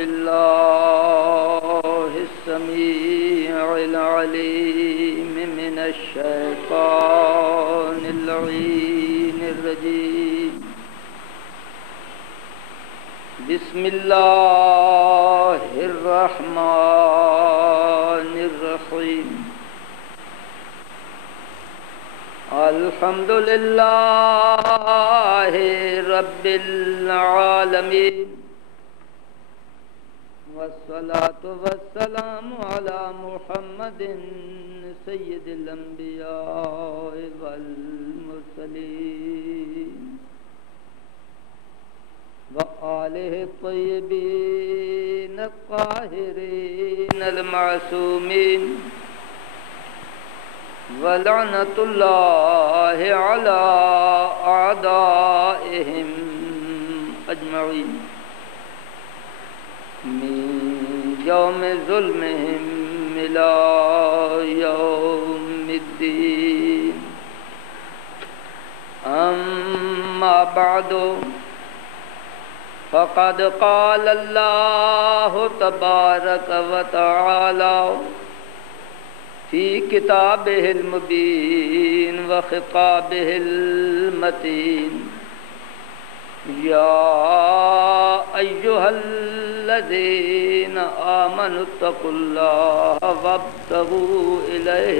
بالله السميع العليم من الشيطان اللعين الرجيم. بسم الله الرحمن الرحيم. الحمد لله رب العالمين، والصلاة والسلام على محمد سيد الأنبياء والمرسلين وآله الطيبين الطاهرين المعصومين، ولعنة الله على أعدائهم أجمعين من يوم ظلمهم إلى يوم الدين. أما بعد، فقد قال الله تبارك وتعالى في كتابه المبين وخطابه المتين: يا أيها الذين آمنوا اتقوا الله وابتغوا إليه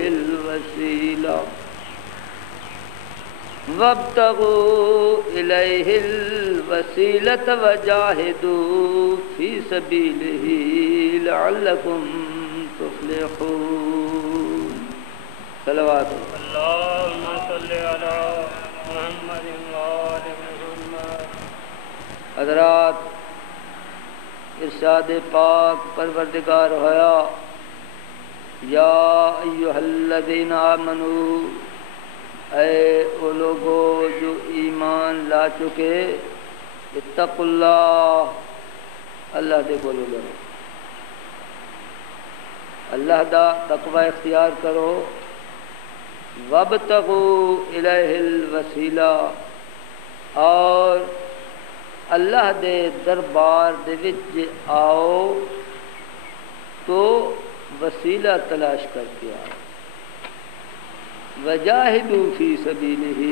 الوسيلة وجاهدوا في سبيله لعلكم تفلحون. صلوات اللهم صل على محمد وآل محمد. حضرات، ارشاد پاک پروردگار ہویا: یا ایھا الذین آمنوا، اے او لوگو جو ایمان لا چکے، اتقوا اللہ، اللہ دے کولو ڈرو، اللہ دا تقوی اختیار کرو. وابتغوا الیہ الوسیلہ، اور اللہ دے دربار دے وچ آؤ تو وسیلہ تلاش کر کے آؤ. وجاہدوا فی سبیلہ،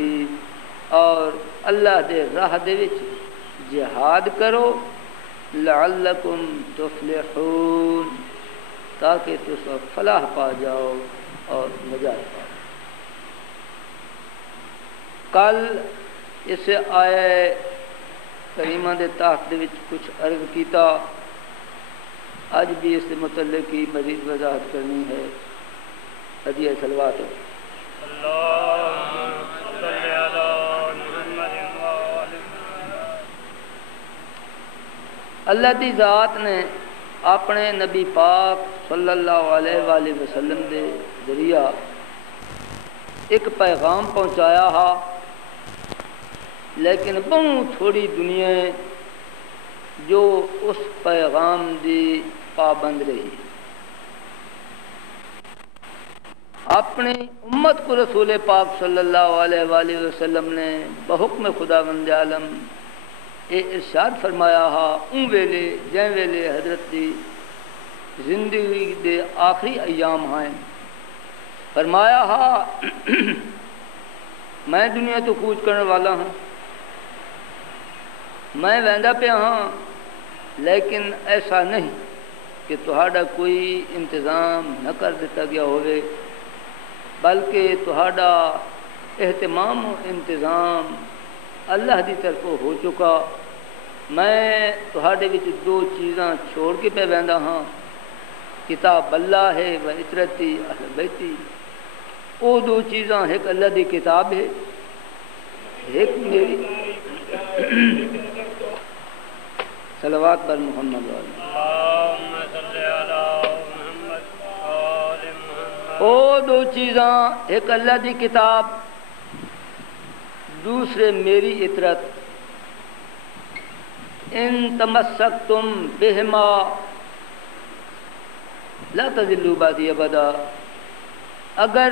اور اللہ دے راہ دے وچ جہاد کرو. لعلکم تفلحون، تاکہ تم فلاح پا جاؤ اور نجات پا جاؤ. کل اس آیے کریمہ دے تحت دے وچ کچھ عرض کیتا، اج بھی اس متعلق کی مزید وضاحت کرنی ہے. ہدیہ صلوات. اللهم صل على محمد وآل محمد. اللہ دی ذات نے اپنے نبی پاک صلی اللہ علیہ وآلہ وسلم دے ذریعہ ایک پیغام پہنچایا ہا، لیکن بہت تھوڑی دنیا ہے جو اس پیغام دی پابند رہی. اپنی امت کو رسول پاک صلی اللہ علیہ وآلہ وسلم نے بحکم خداوند عالم اے ارشاد فرمایا ہا، اون ویلے جن ویلے حضرت دی زندگی دے آخری ایام ہیں، فرمایا ہا میں دنیا تو کوچ کرنے والا ہوں، میں ویندا پیا ہاں، لیکن ایسا نہیں کہ تہاڈا کوئی انتظام نہ کر دیتا گیا ہوئے، بلکہ تہاڈا اہتمام و انتظام اللہ دی طرف ہو چکا. میں تہاڈے وچ دو چیزاں چھوڑ کے پہ ویندا ہاں، کتاب اللہ ہے و عطرتی اہل بیتی. وہ دو چیزاں ایک اللہ دی کتاب ہے، ایک میری صلوات پر محمد والی. اللهم صل على محمد وآل محمد. وہ دو چیزاں، ایک اللہ دی کتاب، دوسرے میری عطرت. ان تمسکتم بہما لا تضلوا بعدی ابدا، اگر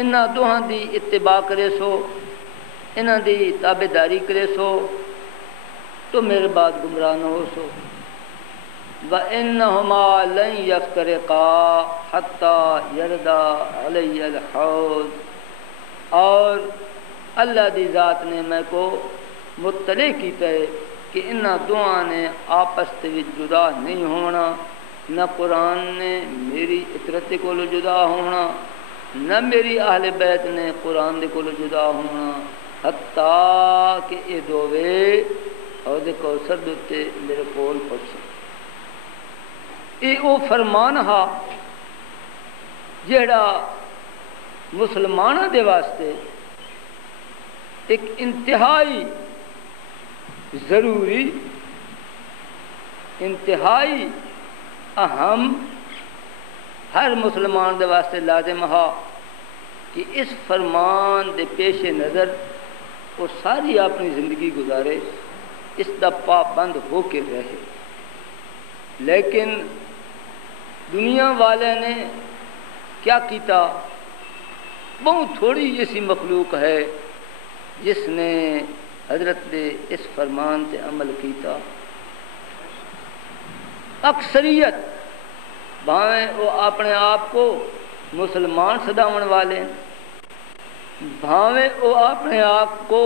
انہاں دوہاں دی اتباع کرے سو، انہاں دی تابع داری کرے سو تو میرے بعد گمراہ نہ ہو سو. وَإِنَّهُمَا لَن يَفْتَرِقَا حَتَّى يَرْدَا عَلَيَّ الْحَوْض، اور اللہ دی ذات نے میں کو مطلع کیتا ہے کہ انہاں دعا نے آپس تے جدا نہیں ہونا، نہ قرآن نے میری اطرت کو جدا ہونا، نہ میری اہل بیت نے قرآن دے کو جدا ہونا، حتیٰ کہ یہ دووے اور دے کوثر دے میرے کول پہنچے۔ یہ او فرمان ہا جہڑا مسلمانوں دے واسطے ایک انتہائی ضروری، انتہائی اہم، ہر مسلمان دے واسطے لازم ہا کہ اس فرمان دے پیش نظر وہ ساری اپنی زندگی گزارے، اس دا پابند ہو کے رہے۔ لیکن دنیا والے نے کیا کیتا؟ بہت تھوڑی ایسی مخلوق ہے جس نے حضرت دے اس فرمان سے عمل کیتا۔ اکثریت بھاویں وہ اپنے آپ کو مسلمان صداون والے، بھاویں وہ اپنے آپ کو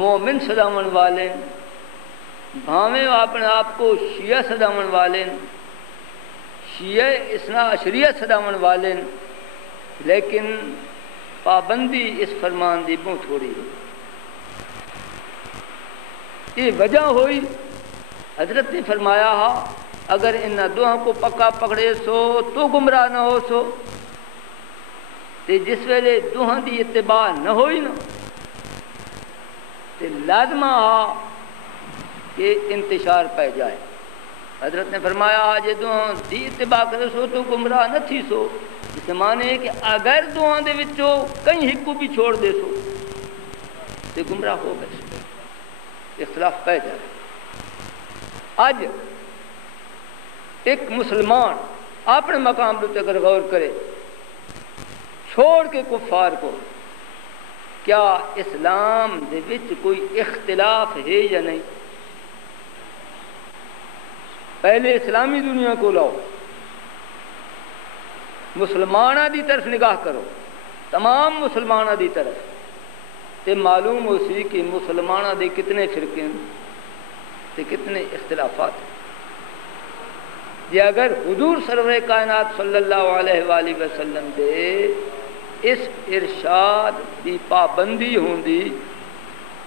مومن صداون والے، بھاویں وہ اپنے آپ کو شیعہ صداون والے، شیعہ اثنا عشریہ صداون والے، لیکن پابندی اس فرمان دی بہت تھوڑی ہے۔ یہ وجہ ہوئی حضرت نے فرمایا ہا اگر ان دوہاں کو پکا پکڑے سو تو گمراہ نہ ہو سو، تے جس ویلے دوہاں دی اتباع نہ ہوئی نا تے لازمہ ہا کہ انتشار پہ جائے۔ حضرت نے فرمایا جے دوہاں دی اتباع کرے سو تو گمراہ نہ تھی سو، اس معنی ہے کہ اگر دوہاں دے وچوں کہیں ہکو بھی چھوڑ دے سو تے گمراہ ہو گئے سو، اختلاف پہ جائے۔ آج ایک مسلمان اپنے مقام پر اگر غور کرے، چھوڑ کے کفار کو، کیا اسلام دے وچ کوئی اختلاف ہے یا نہیں؟ پہلے اسلامی دنیا کو لاؤ، مسلمانہ دی طرف نگاہ کرو، تمام مسلمانہ دی طرف، تے معلوم ہو سی کہ مسلمانہ دے کتنے فرقے ہیں تے کتنے اختلافات ہیں۔ جی اگر حضور سرور کائنات صلی اللہ علیہ وآلہ وسلم دے اس ارشاد دی پابندی ہوندی،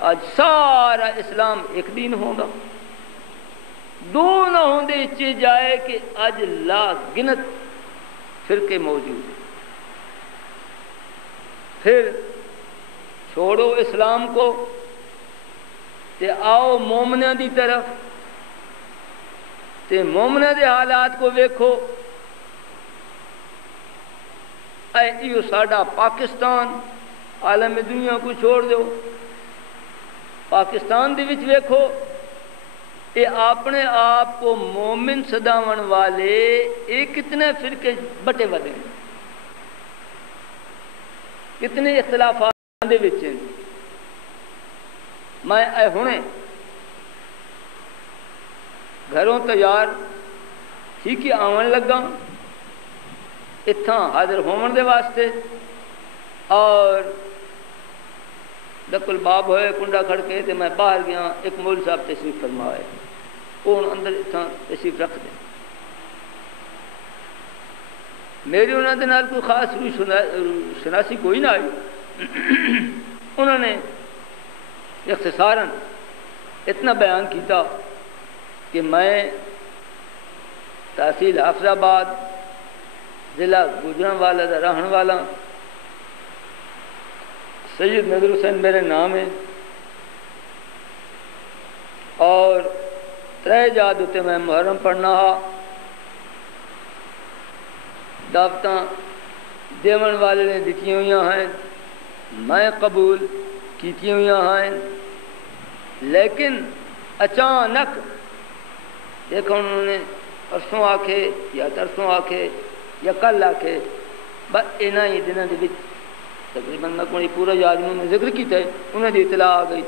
آج سارا اسلام ایک دین ہوگا، دو نہ ہوندے اچھے جائے کہ آج لا گنت فرقے موجود ہیں۔ پھر چھوڑو اسلام کو تے آؤ مومنہ دی طرف، تے مومنہ دے حالات کو ویکھو۔ ایو ساڈا پاکستان، عالم دنیا کو چھوڑ دو، پاکستان دے وچ ویکھو، اے اپنے آپ کو مومن صداون والے اے کتنے فرقے بٹے ودے ہیں، کتنے اختلافات دے وچ ہیں۔ میں اے ہونے گھروں تیار تھی کہ آون لگا اتھاں حاضر ہون دے واسطے، اور دکل باب ہوئے کنڈا کھڑ کے تے میں باہر گیا، ایک مول صاحب تشریف فرمائے، کون اندر اتھاں تشریف رکھ دیں۔ میری انہوں نے نال کوئی خاص روح شناسی کوئی نہ آئی، انہوں نے اختصاراً اتنا بیان کیتا کہ میں تحصیل حافظ آباد، ضلع گوجرانوالا دا رہن والا، سید نظر حسین میرے نام ہے، اور 3 جاد ہوتے میں محرم پڑھنا ہا، دعوتاں دیون والے نے دتی ہوئی ہیں، میں قبول کیتی ہوئی ہیں، لیکن اچانک دیکھو انہوں نے پرسوں آکھے یا ترسوں آکھے یا کل آکھے، بس انہاں ہی دنوں دے وچ تقریباً میں کوئی پورا یاد انہوں نے ذکر کیتا ہے، انہوں دی اطلاع آ گئی،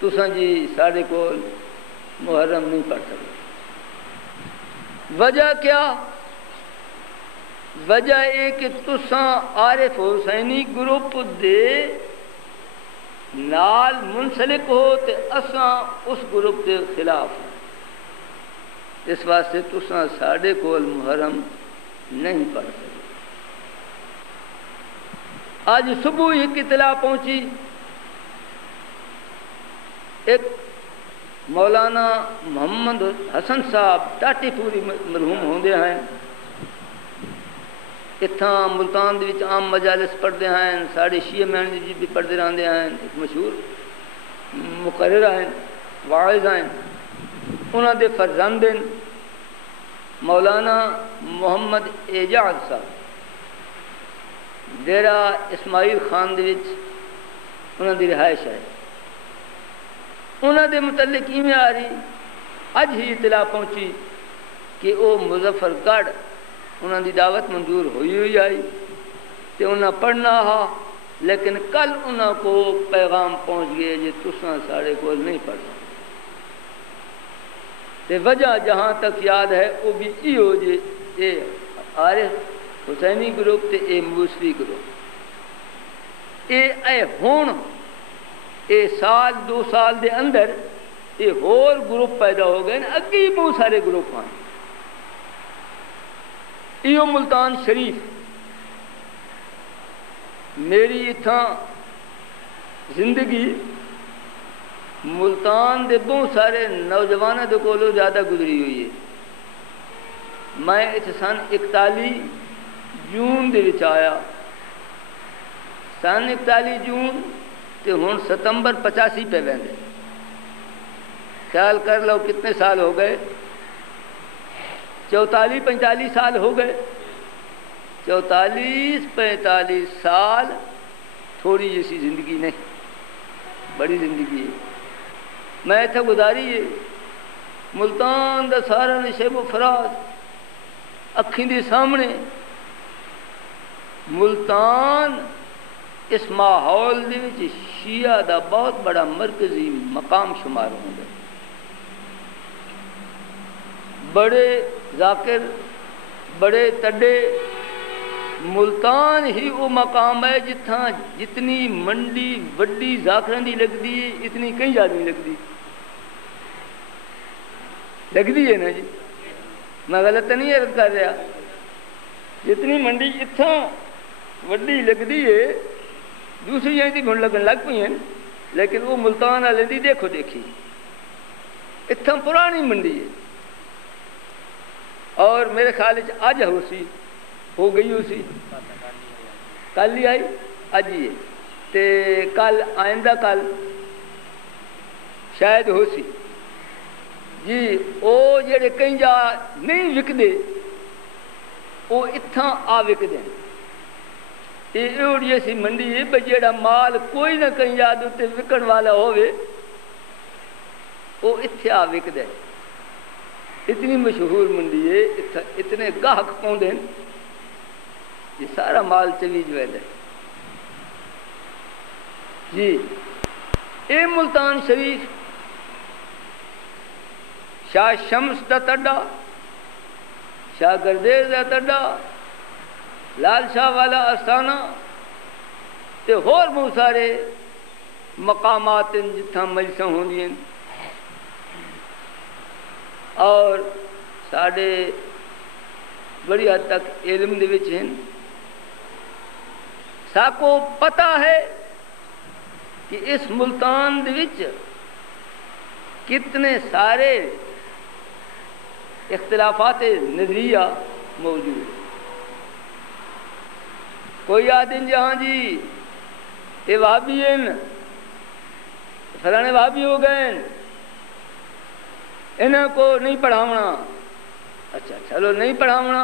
تساں جی ساڈے کول محرم نہیں پڑھ سکتے۔ وجہ کیا؟ وجہ ہے کہ تساں عارف حسینی گروپ دے نال منسلک ہو تے اساں اس گروپ دے خلاف ہیں، اس واسطے تساں ساڑھے کول محرم نہیں پڑھ سکتے۔ آج صبح ایک اطلاع پہنچی، ایک مولانا محمد حسن صاحب ٹاٹی پوری مرحوم ہوندے ہیں، اتھاں ملتان دے وچ عام مجالس پڑھتے ہیں، ساڑھے شیعہ مین جی بھی پڑھتے رہندے ہیں، ایک مشہور مقرر ہیں، واعظ ہیں، انہاں دے فرزند ہیں مولانا محمد اعجاز صاحب، ڈیرہ اسماعیل خان دے وچ انہاں دی رہائش ہے۔ انہاں دے متعلق ایویں آ رہی، اج ہی اطلاع پہنچی کہ وہ مظفر گڑھ انہاں دی دعوت منظور ہوئی آئی تے انہاں پڑھنا ہا، لیکن کل انہاں کو پیغام پہنچ گئے جی تساں ساڑے کو نہیں پڑھ سکتے۔ تے وجہ جہاں تک یاد ہے وہ بھی ایو جی اے عارف حسینی گروپ تے اے موسوی گروپ اے ہون اے سال دو سال دے اندر اے ہور گروپ پیدا ہو گئے، اگے بہت سارے گروپ ہیں۔ ایو ملتان شریف میری اتھاں زندگی ملتان دے بہت سارے نوجوانوں دے کولو زیادہ گزری ہوئی ہے۔ میں اتھے سن 41 جون دے وچ آیا، سن 41 جون تے ہن ستمبر 85 پہ ویندے، خیال کر لو کتنے سال ہو گئے، 44-45 سال ہو گئے۔ 44-45 سال تھوڑی جیسی زندگی نہیں، بڑی زندگی ہے۔ میں اتھا گزاری ہے، ملتان دا سارا نشیب و فراز اکھیں دے سامنے، ملتان اس ماحول دے وچ شیعہ دا بہت بڑا مرکزی مقام شمار ہوں گے۔ بڑے ذاکر، بڑے تڈے، ملتان ہی وہ مقام ہے جتھاں جتنی منڈی وڈی ذاکران دی لگدی ہے اتنی کہیں زیادہ نہیں لگدی، لگدی ہے نا جی، میں غلط تو نہیں عرض کر رہا، جتنی منڈی اتھاں وڈی لگدی ہے دوسری جگہ دی گھن لگن لگ پئی ہیں، لیکن وہ ملتان والے دی دیکھو دیکھی اتھاں پرانی منڈی ہے، اور میرے خیال اج ہو گئی ہو سی، کل ہی آئی اج ہی ہے، تے کل آئندہ کل شاید ہو سی جی۔ او جڑے کہیں جا نہیں وکدے وہ اتھاں آ وکدے ہیں، یہ اوڑی ایسی منڈی ہے بھئی جڑا مال کوئی نہ کہیں جا تے وکن والا ہوئے وہ اتھے آ وکدے، اتنی مشہور منڈی ہے، اتنے گاہک پوندے ہیں، یہ سارا مال چلی جو ہے جی۔ اے ملتان شریف شاہ شمس دا تڈا، شاہ گردیز دا تڈا، لال شاہ والا آستانہ تے ہور بہت سارے مقامات ہیں جتھاں مجلساں ہوندی ہیں، اور ساڑھے بڑی حد تک علم دے وچ ہیں۔ ساکو پتہ ہے کہ اس ملتان دے وچ کتنے سارے اختلافات نظریہ موجود ہیں۔ کوئی آدمی جہاں جی یہ وہابی ہیں، فلانے وہابی ہو گئے، انہوں کو نہیں پڑھاونا، اچھا چلو نہیں پڑھاونا،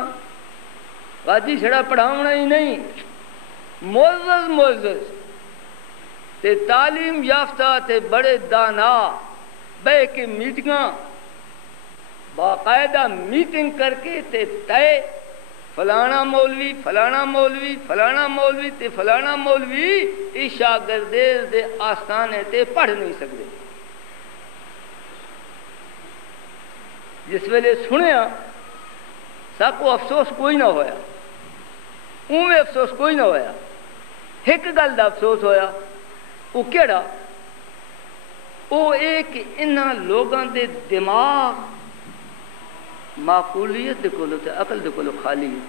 واجی چھڑا پڑھاونا ہی نہیں، معزز تے تعلیم یافتہ تے بڑے دانا بہ کے میٹنگاں باقاعدہ میٹنگ کر کے تے طے فلانا مولوی فلانا مولوی فلانا مولوی تے فلانا مولوی اس شاگردیز دے آستانے تے پڑھ نہیں سکتے، جس ویلے سنیا ساکو افسوس کوئی نہ ہویا، اوویں افسوس کوئی نہ ہویا، ایک گل دا افسوس ہویا، وہ کیڑا؟ وہ ایک انہاں لوگاں دے دماغ معقولیت دے کولو تے عقل دے کولو خالی ہے۔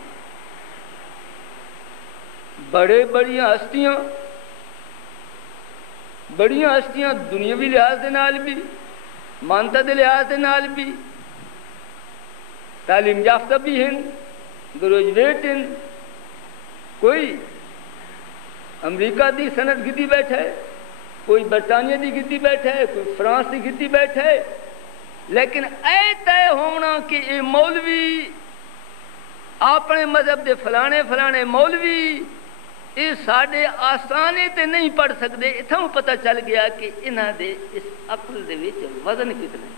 بڑیاں ہستیاں دنیاوی لحاظ دے نال بھی، مانتا دے لحاظ دے نال بھی، تعلیم یافتہ بھی ہیں، گریجویٹ ہیں، کوئی امریکہ دی سند گدی بیٹھا ہے، کوئی برطانیہ دی گدی بیٹھا ہے، کوئی فرانس دی گدی بیٹھا ہے، لیکن اے طے ہونا کہ یہ مولوی اپنے مذہب دے فلانے مولوی یہ ساڈے آسانے تے نہیں پڑھ سکتے، اتھوں پتہ چل گیا کہ انہاں دے اس عقل دے وچ وزن کتنا ہے۔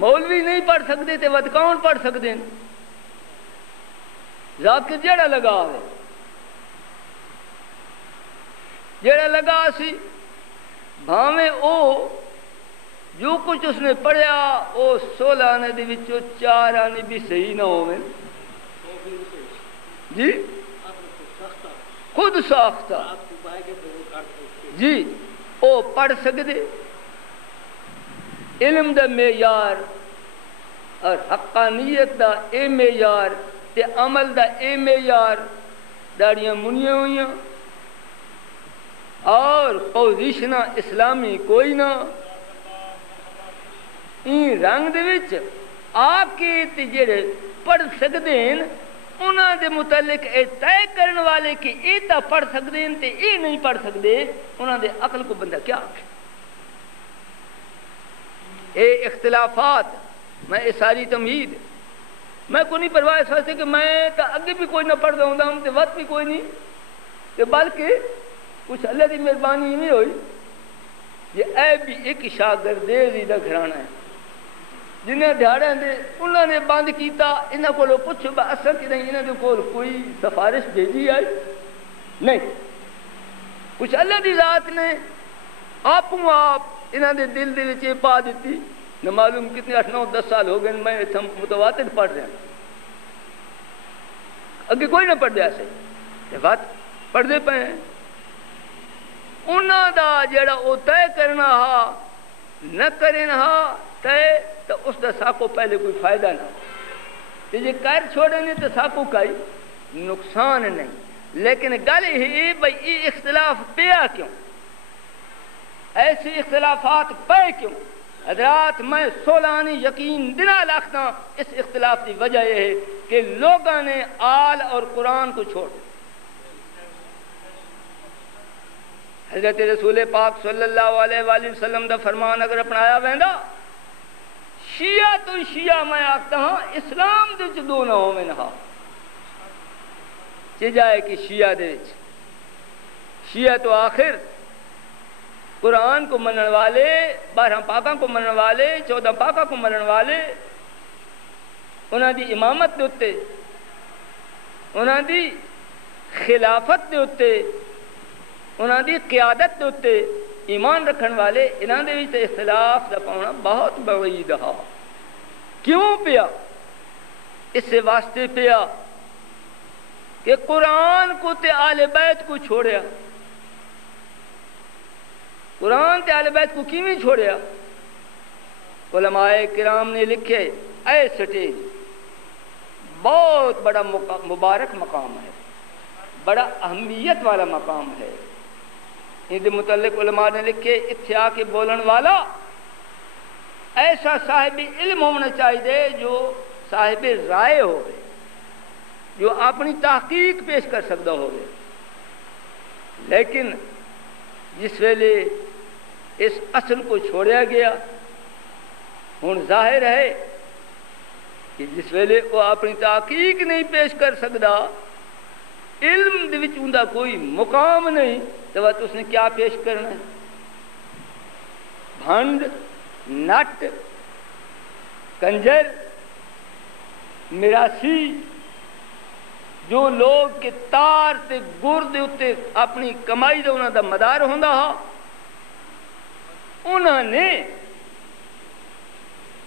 مولوی نہیں پڑھ سکتے تے ود کون پڑھ سکتے ہیں؟ ذاکر جیڑا لگا ہے، جیڑا لگا سی بھاویں او جو کچھ اس نے پڑھیا او 16 آنے دے وچوں 4 آنے بھی صحیح نہ ہوئے، جی خود ساختہ، جی او پڑھ سکتے۔ علم دا معیار اور حقانیت دا اے معیار تے عمل دا اے معیار، داڑیاں منیاں ہوئیاں اور پوزیشنہ اسلامی کوئی نہ، این رنگ دے وچ آپ کے تے جڑے پڑھ سکتے ہیں انہاں دے متعلق اے طے کرنے والے کہ اے تا پڑھ سکتے ہیں تے اے نہیں پڑھ سکتے، انہاں دے عقل کو بندہ کیا آکھے؟ اے اختلافات، میں اے ساری تمہید میں کو نہیں پرواہ اس واسطے کہ میں تا اگے بھی کوئی نہ پڑھتا ہوں تے وقت بھی کوئی نہیں، تے بلکہ کچھ اللہ دی مہربانی نہیں ہوئی یہ اے بھی ایک شاگردی دا گھرانہ ہے جنہیں دیہڑے دے انہوں نے بند کیتا، انہاں کو پوچھو با اثر کہ نہیں انہاں دے کول کوئی سفارش بھیجی آئی نہیں، کچھ اللہ دی ذات نے آپ انہاں دے دل دے وچ پا دیتی، نہ معلوم کتنے 8 9 10 سال ہو گئے میں اتھا متواتر پڑھ رہا اگے کوئی نہ پڑھ دیا سے یہ بات پڑھ دے پہ ہیں انہاں دا جڑا او طے کرنا ہا نہ کرنا ہا طے تو اس دا ساکو پہلے کوئی فائدہ نہ تے جے کر چھوڑے نہیں تو ساکو کوئی نقصان نہیں، لیکن گل ہے بھئی یہ اختلاف پیا کیوں، ایسی اختلافات پہ کیوں؟ حضرات میں 16 یقین دنا لاکھتا اس اختلاف کی وجہ یہ ہے کہ لوگوں نے آل اور قرآن کو چھوڑ دیا۔ حضرت رسول پاک صلی اللہ علیہ وآلہ وسلم دا فرمان اگر اپنایا ویندا شیعہ تو شیعہ میں آکھتا ہاں اسلام دے چ دو نہ ہوویں ہا چ جائے کہ شیعہ دے وچ شیعہ تو آخر قرآن کو منن والے 12 پاکاں کو منن والے 14 پاکاں کو منن والے انہاں دی امامت دے اتے انہاں دی خلافت دے اتے انہاں دی قیادت دے اتے ایمان رکھن والے انہاں دے وچ اختلاف دا پاؤنا بہت بعید ہا۔ کیوں پیا؟ اس سے واسطے پیا کہ قرآن کو تے آل بیت کو چھوڑیا، قرآن تے آل بیت کو کیویں چھوڑیا؟ علماء کرام نے لکھے اے سٹیج بہت بڑا مبارک مقام ہے، بڑا اہمیت والا مقام ہے، ان کے متعلق علماء نے لکھے اتھے آ کے بولن والا ایسا صاحب علم ہونا چاہیے جو صاحب رائے ہو گئے، جو اپنی تحقیق پیش کر سکتا ہو گئے، لیکن جس ویلے اس اصل کو چھوڑیا گیا ہن ظاہر ہے کہ جس ویلے وہ اپنی تحقیق نہیں پیش کر سکتا، علم دے وچ اوندا کوئی مقام نہیں، تو اس نے کیا پیش کرنا ہے؟ بھنڈ، نٹ، کنجر، میراسی، جو لوگ کے تار تے گر دے اتے اپنی کمائی دا انہاں دا مدار ہوندا ہا، انہاں نے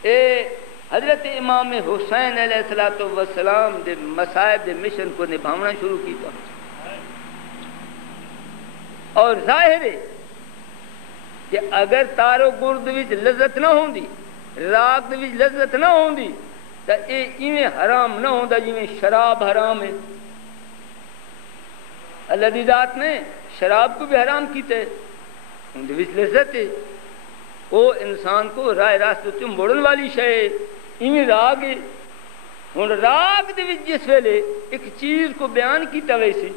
اے حضرت امام حسین علیہ السلام دے مصائب دے مشن کو نبھاونا شروع کیتا اور ظاہر ہے کہ اگر تارو گرد وچ لذت نہ ہوندی راگ دے وچ لذت نہ ہوندی تو اے ایویں حرام نہ ہوندا جویں شراب حرام ہے اللہ دی ذات نے شراب کو بھی حرام کیتا ہے ان دے وچ لذت ہے وہ انسان کو راہ راست تے موڑن والی شے ایویں راگ ہے ہن راگ دے وچ جس ویلے ایک چیز کو بیان کیتا ویسی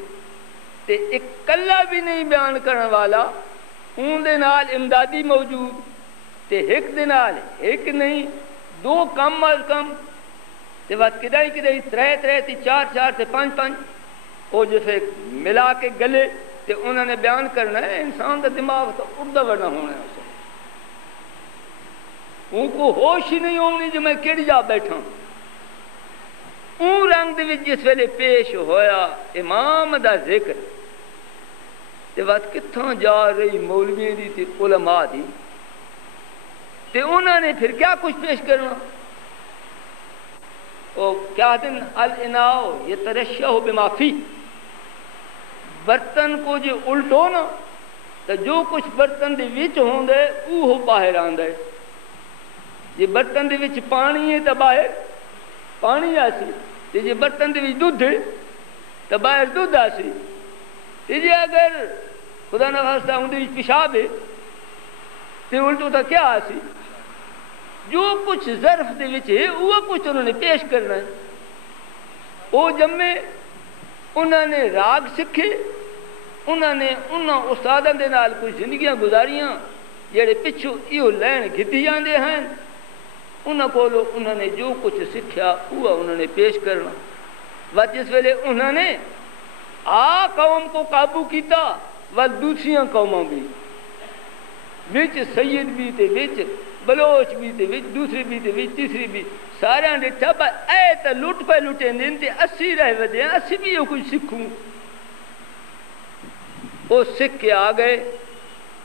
تے ایک کلا بھی نہیں بیان کرنے والا اون دے نال امدادی موجود تے ایک دے نال ایک نہیں دو کم از کم تے بات کدائی ترے تے چار تے پانچ وہ جیسے ملا کے گلے تے انہوں نے بیان کرنا ہے انسان کا دماغ تو اڑدا ورنہ ہونا ہے اسے ان کو ہوش ہی نہیں ہونی جو میں کیڑی جا بیٹھا اون رنگ دے وچ جس ویلے پیش ہویا امام دا ذکر تے بات کتھاں جا رہی مولوی دی تے علماء دی تے انہوں نے پھر کیا کچھ پیش کرنا وہ کیا دن الاناؤ یترشح بما فی برتن کو جو الٹو نا تو جو کچھ برتن دے وچ ہوندے اوہ باہر آندا ہے جی برتن دے وچ پانی ہے تو باہر پانی آسی تے جی برتن دے وچ دودھ ہے تو باہر دودھ آسی تے جی اگر خدا نخواستہ ان دے وچ پیشاب ہے تے الٹو تو کیا آسی جو کچھ ظرف دے وچ ہے وہ کچھ انہوں نے پیش کرنا ہے وہ جمے انہوں نے راگ سکھے انہوں نے انہوں استادوں دے نال کچھ زندگیاں گزاریاں جڑے پچھو ایو لین گھتی جاندے ہیں انہوں نے جو کچھ سکھیا وہ انہوں نے پیش کرنا و جس ویلے انہوں نے قوم کو قابو کیتا و دوسریاں قوموں بھی وچ سید بھی تے وچ بلوچ بھی تے وچ دوسری بھی تے وچ تیسری بھی سارے نے ٹھب اے تے لٹ پہ لٹے دین تے 80 رہ ودے 80 بھی کچھ سکھوں وہ سکھ کے آ گئے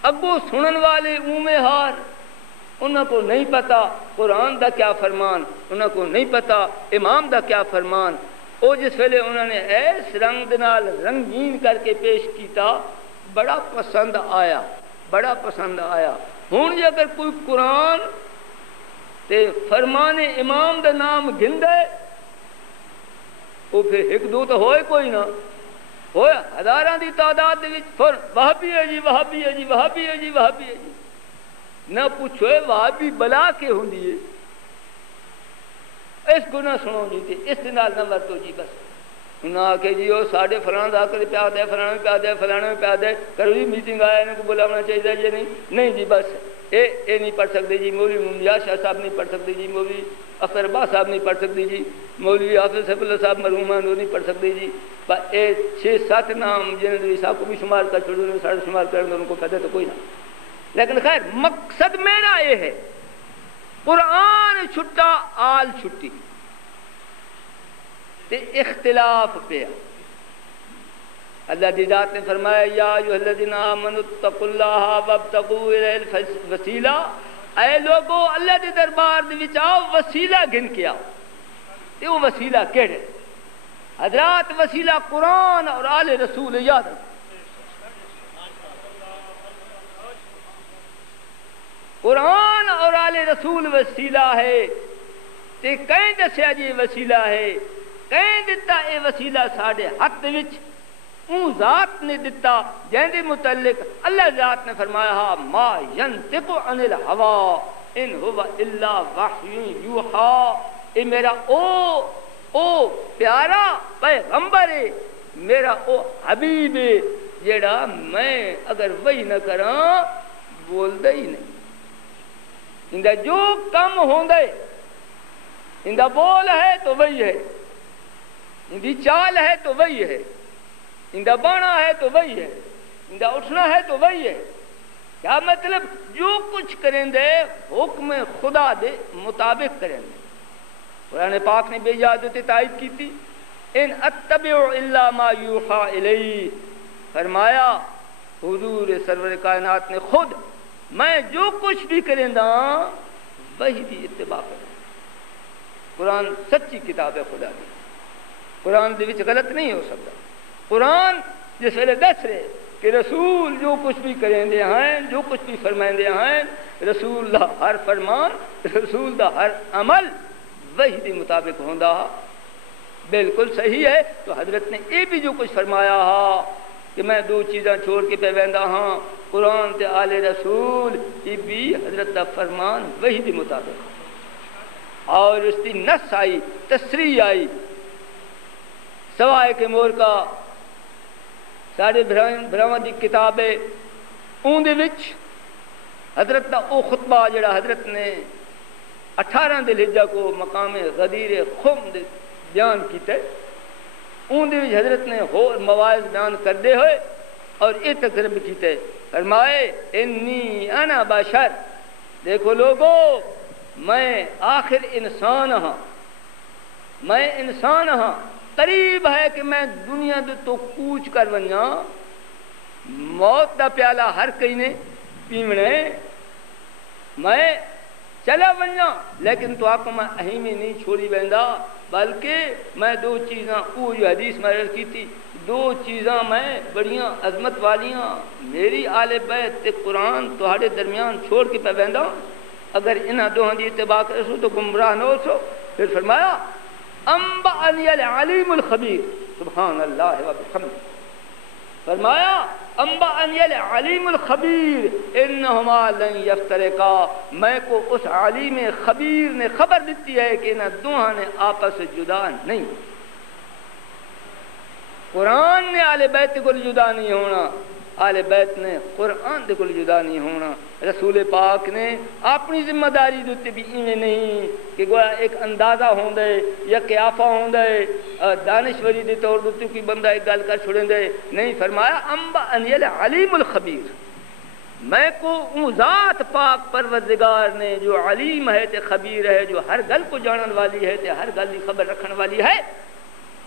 اگو سنن والے اومے ہار انہوں کو نہیں پتا قرآن دا کیا فرمان انہوں کو نہیں پتا امام دا کیا فرمان او جس ویلے انہوں نے ایس رنگ نال رنگین کر کے پیش کیتا بڑا پسند آیا ہوں جی اگر کوئی قرآن تے فرمان امام دا نام گھندے وہ پھر ایک دو تو ہوئے کوئی نہ ہوئے ہزاراں دی تعداد دے وچ پھر وہابی ہے جی وہابی ہے جی وہابی ہے جی وہابی ہے جی نہ پوچھو وہابی بلا کے ہوندی ہے اس کو نہ سنو جی تے اس نال نہ ورتو جی بس انہاں آکے جی وہ ساڑھے فلاں دا کر پیا دے فلاں پیا دے فلاں پیا دے کرو جی میٹنگ آیا انہوں کو بلانا چاہیے جی نہیں جی بس اے نہیں پڑھ سکتے جی مولوی ممتاز شاہ صاحب نہیں پڑھ سکتے جی مولوی اختر عباس صاحب نہیں پڑھ سکتے جی مولوی حافظ سیف اللہ صاحب مرحومان وہ نہیں پڑھ سکتے جی پر اے 6-7 نام جنہوں صاحب کو بھی شمار کر چھوڑوں ساڑھے شمار کرنے ان کو کہتے تو کوئی نہ لیکن خیر مقصد میرا یہ ہے قرآن چھٹا آل چھٹی تے اختلاف پہ اللہ دی ذات نے فرمایا یا ایھا الذین آمنوا اتقوا اللہ وابتغوا الیہ الوسیلہ اے لوگو اللہ دے دربار دے وچ آؤ وسیلہ گن کے آؤ تے وہ وسیلہ کیڑے حضرات وسیلہ قرآن اور آل رسول یاد رکھو قرآن اور آل رسول وسیلہ ہے تے کہیں دسیا جی وسیلہ ہے کہیں دتا اے وسیلہ ساڑھے ہاتھ وچ اون ذات نے دتا جہندے متعلق اللہ ذات نے فرمایا ما ینطق عن الہوا ان هو الا وحی یوحی اے میرا او پیارا پیغمبر ہے میرا او حبیب ہے جیڑا میں اگر وہی نہ کراں بولدا ہی نہیں اندہ جو کم ہوندے اندہ بول ہے تو وہی ہے اندی چال ہے تو وہی ہے اندہ بانا ہے تو وہی ہے اندہ اٹھنا ہے تو وہی ہے کیا مطلب جو کچھ کریں دے حکم خدا دے مطابق کریں دے قرآن پاک نے بے اجازت تائید کی تھی ان اتبع الا ما یوحا الی فرمایا حضور سرور کائنات نے خود میں جو کچھ بھی کریں دا وہی دی اتباع کرو. قرآن سچی کتاب ہے خدا دی. قرآن دے وچ غلط نہیں ہو سکتا. قرآن جس ویلے دس رہے کہ رسول جو کچھ بھی کریں دے ہیں, جو کچھ بھی فرمائیں دے ہیں, رسول دا ہر فرمان, رسول دا ہر عمل وہی دے مطابق ہوندا بالکل صحیح ہے. تو حضرت نے یہ بھی جو کچھ فرمایا ہا کہ میں دو چیزاں چھوڑ کے پہ ویندا ہاں, قرآن تے آل رسول, یہ بھی حضرت دا فرمان وہی دے مطابق. اور اس کی نص آئی, تصریح آئی, سوائے کہ مور کا سارے بھراواں دی کتاب ہے, اون دے وچ حضرت دا او خطبہ جڑا حضرت نے 18 ذی الحجہ کو مقام غدیر خم دے بیان کیتا ہے, اون دے وچ حضرت نے اور مواعظ بیان کردے ہوئے اور یہ تقریر کیتا ہے. فرمائے انی انا بشر, دیکھو لوگو میں آخر انسان ہاں, میں انسان ہاں, قریب ہے کہ میں دنیا دے تو کوچ کر ونجاں, موت دا پیالہ ہر کئی نے پیونے, میں چلا ونجاں, لیکن تو آپ کو میں اہمی نہیں چھوڑی ویندا, بلکہ میں دو چیزاں او جو حدیث میں عرض کی تھی, دو چیزاں میں بڑیاں عظمت والیاں, میری آل بیت تے قرآن تہاڈے درمیان چھوڑ کے پہ ویندا, اگر انہاں دوہاں دی اتباع کرسو تو گمراہ نہ ہو سو. پھر فرمایا انبأنی العلیم الخبیر, سبحان اللہ و بحمدہ, فرمایا انبأنی العلیم الخبیر انہما لن یفترقا, میں کو اس علیم خبیر نے خبر دیتی ہے کہ انہاں دوہاں نے آپس سے جدا نہیں. قرآن نے آل بیت کو جدا نہیں ہونا, آل بیت نے قرآن دے کول جدا نہیں ہونا. رسول پاک نے اپنی ذمہ داری دیتے بھی ایویں نہیں کہ گویا ایک اندازہ ہوندے یا قیافہ ہوندے, دانشوری دے طور دیتے کوئی بندہ ایک گل کر چھوڑیں دے نہیں. فرمایا انبأنی العلیم الخبیر, میں کو ذات پاک پروردگار نے جو علیم ہے تے خبیر ہے, جو ہر گل کو جانن والی ہے تے ہر گل کی خبر رکھن والی ہے,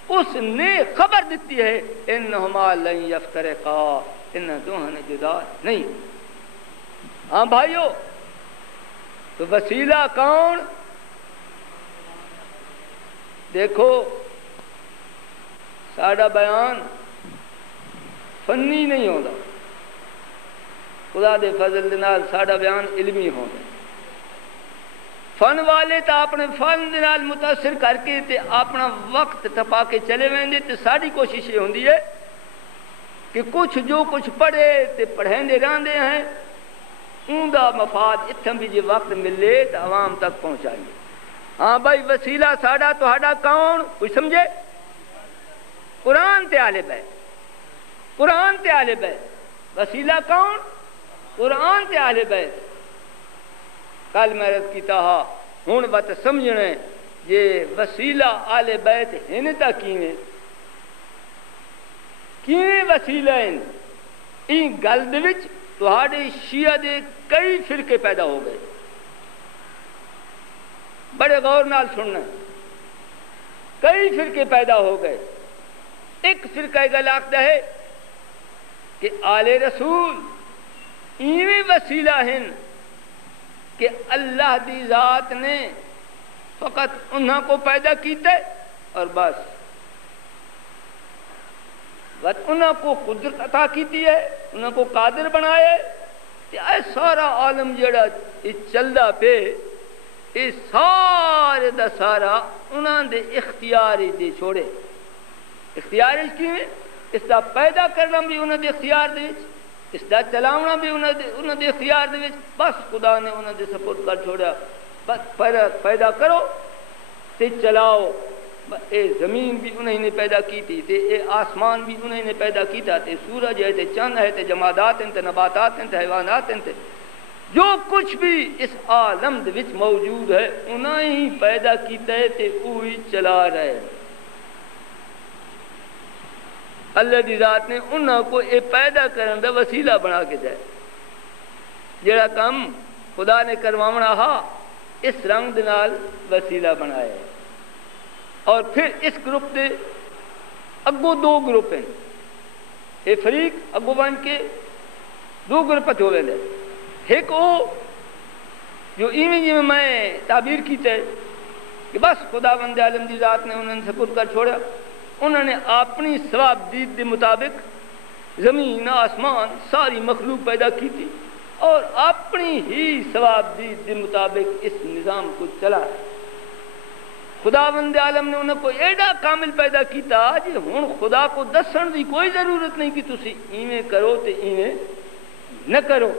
اس نے خبر دیتی ہے انہما لن یفترقا, ان دوہاں نے جدا نہیں. ہاں بھائیو, تو وسیلہ کون؟ دیکھو ساڈا بیان فنی نہیں ہوتا, خدا دے فضل دے نال ساڈا بیان علمی ہوتا. فن والے تو اپنے فن دے نال متاثر کر کے تے اپنا وقت ٹپا کے چلے ویندے, تے ساری کوشش یہ ہوندی ہے کہ کچھ جو کچھ پڑھے تے پڑھیندے رہندے ہیں, اون دا مفاد اتھاں بھی جے وقت ملے تو عوام تک پہنچائیے. ہاں بھائی, وسیلہ ساڈا تہاڈا کون؟ کوئی سمجھے؟ قرآن تے آل بیت, قرآن تے آل بیت. وسیلہ کون؟ قرآن تے آل بیت. کل میں عرض کیتا ہا, ہن بات سمجھنے یہ وسیلہ آل بیت ہن تا کیویں وسیلہ ہیں. این گل دے وچ تہاڈے شیعہ دے کئی فرقے پیدا ہو گئے, بڑے غور نال سننا, کئی فرقے پیدا ہو گئے. ایک فرقہ گل آخدا ہے کہ آل رسول ایویں وسیلہ ہیں کہ اللہ دی ذات نے فقط انہاں کو پیدا کیتا ہے اور بس, انہاں کو قدرت عطا کیتی ہے, انہاں کو قادر بنایا ہے, تے اے سارا عالم جڑا چلدا پے, یہ سارے دا سارا انہاں دے اختیار دے چھوڑے. اختیار کیویں؟ اس دا پیدا کرنا بھی انہاں دے اختیار دے وچ, اس دا چلاونا بھی انہاں دے اختیار دے وچ, بس خدا نے انہاں دے سپرد کر چھوڑا. بس پیدا کرو تے چلاؤ. اے زمین بھی انہیں نے پیدا کی تھی, تے اے آسمان بھی انہیں نے پیدا کیتا, تے سورج ہے, تے چند ہے, تے جمادات ہیں, تے نباتات ہیں, تے حیوانات ہیں, تے جو کچھ بھی اس عالم دے وچ موجود ہے انہیں ہی پیدا کیتا ہے, تے وہی چلا رہے. اللہ دی ذات نے انہاں کو اے پیدا کرن دا وسیلہ بنا کے دے. جڑا کم خدا نے کرواونا ہا اس رنگ دے نال وسیلہ بنایا ہے. اور پھر اس گروپ دے اگو دو گروپ ہیں, یہ فریق اگو بن کے دو گروپ ہوئے ہیں. ایک وہ جو ایویں جی میں تعبیر کیتا ہے کہ بس خداوند عالم دی ذات نے انہوں نے سپرد کر چھوڑا. انہوں نے اپنی ثواب دید دے مطابق زمین آسمان ساری مخلوق پیدا کی تھی اور اپنی ہی ثواب دید دے مطابق اس نظام کو چلا. خداوند عالم نے انہوں کو ایڈا کامل پیدا کیتا جی ہن خدا کو دسن دی کوئی ضرورت نہیں کہ تسی ایویں کرو تے ایویں نہ کرو.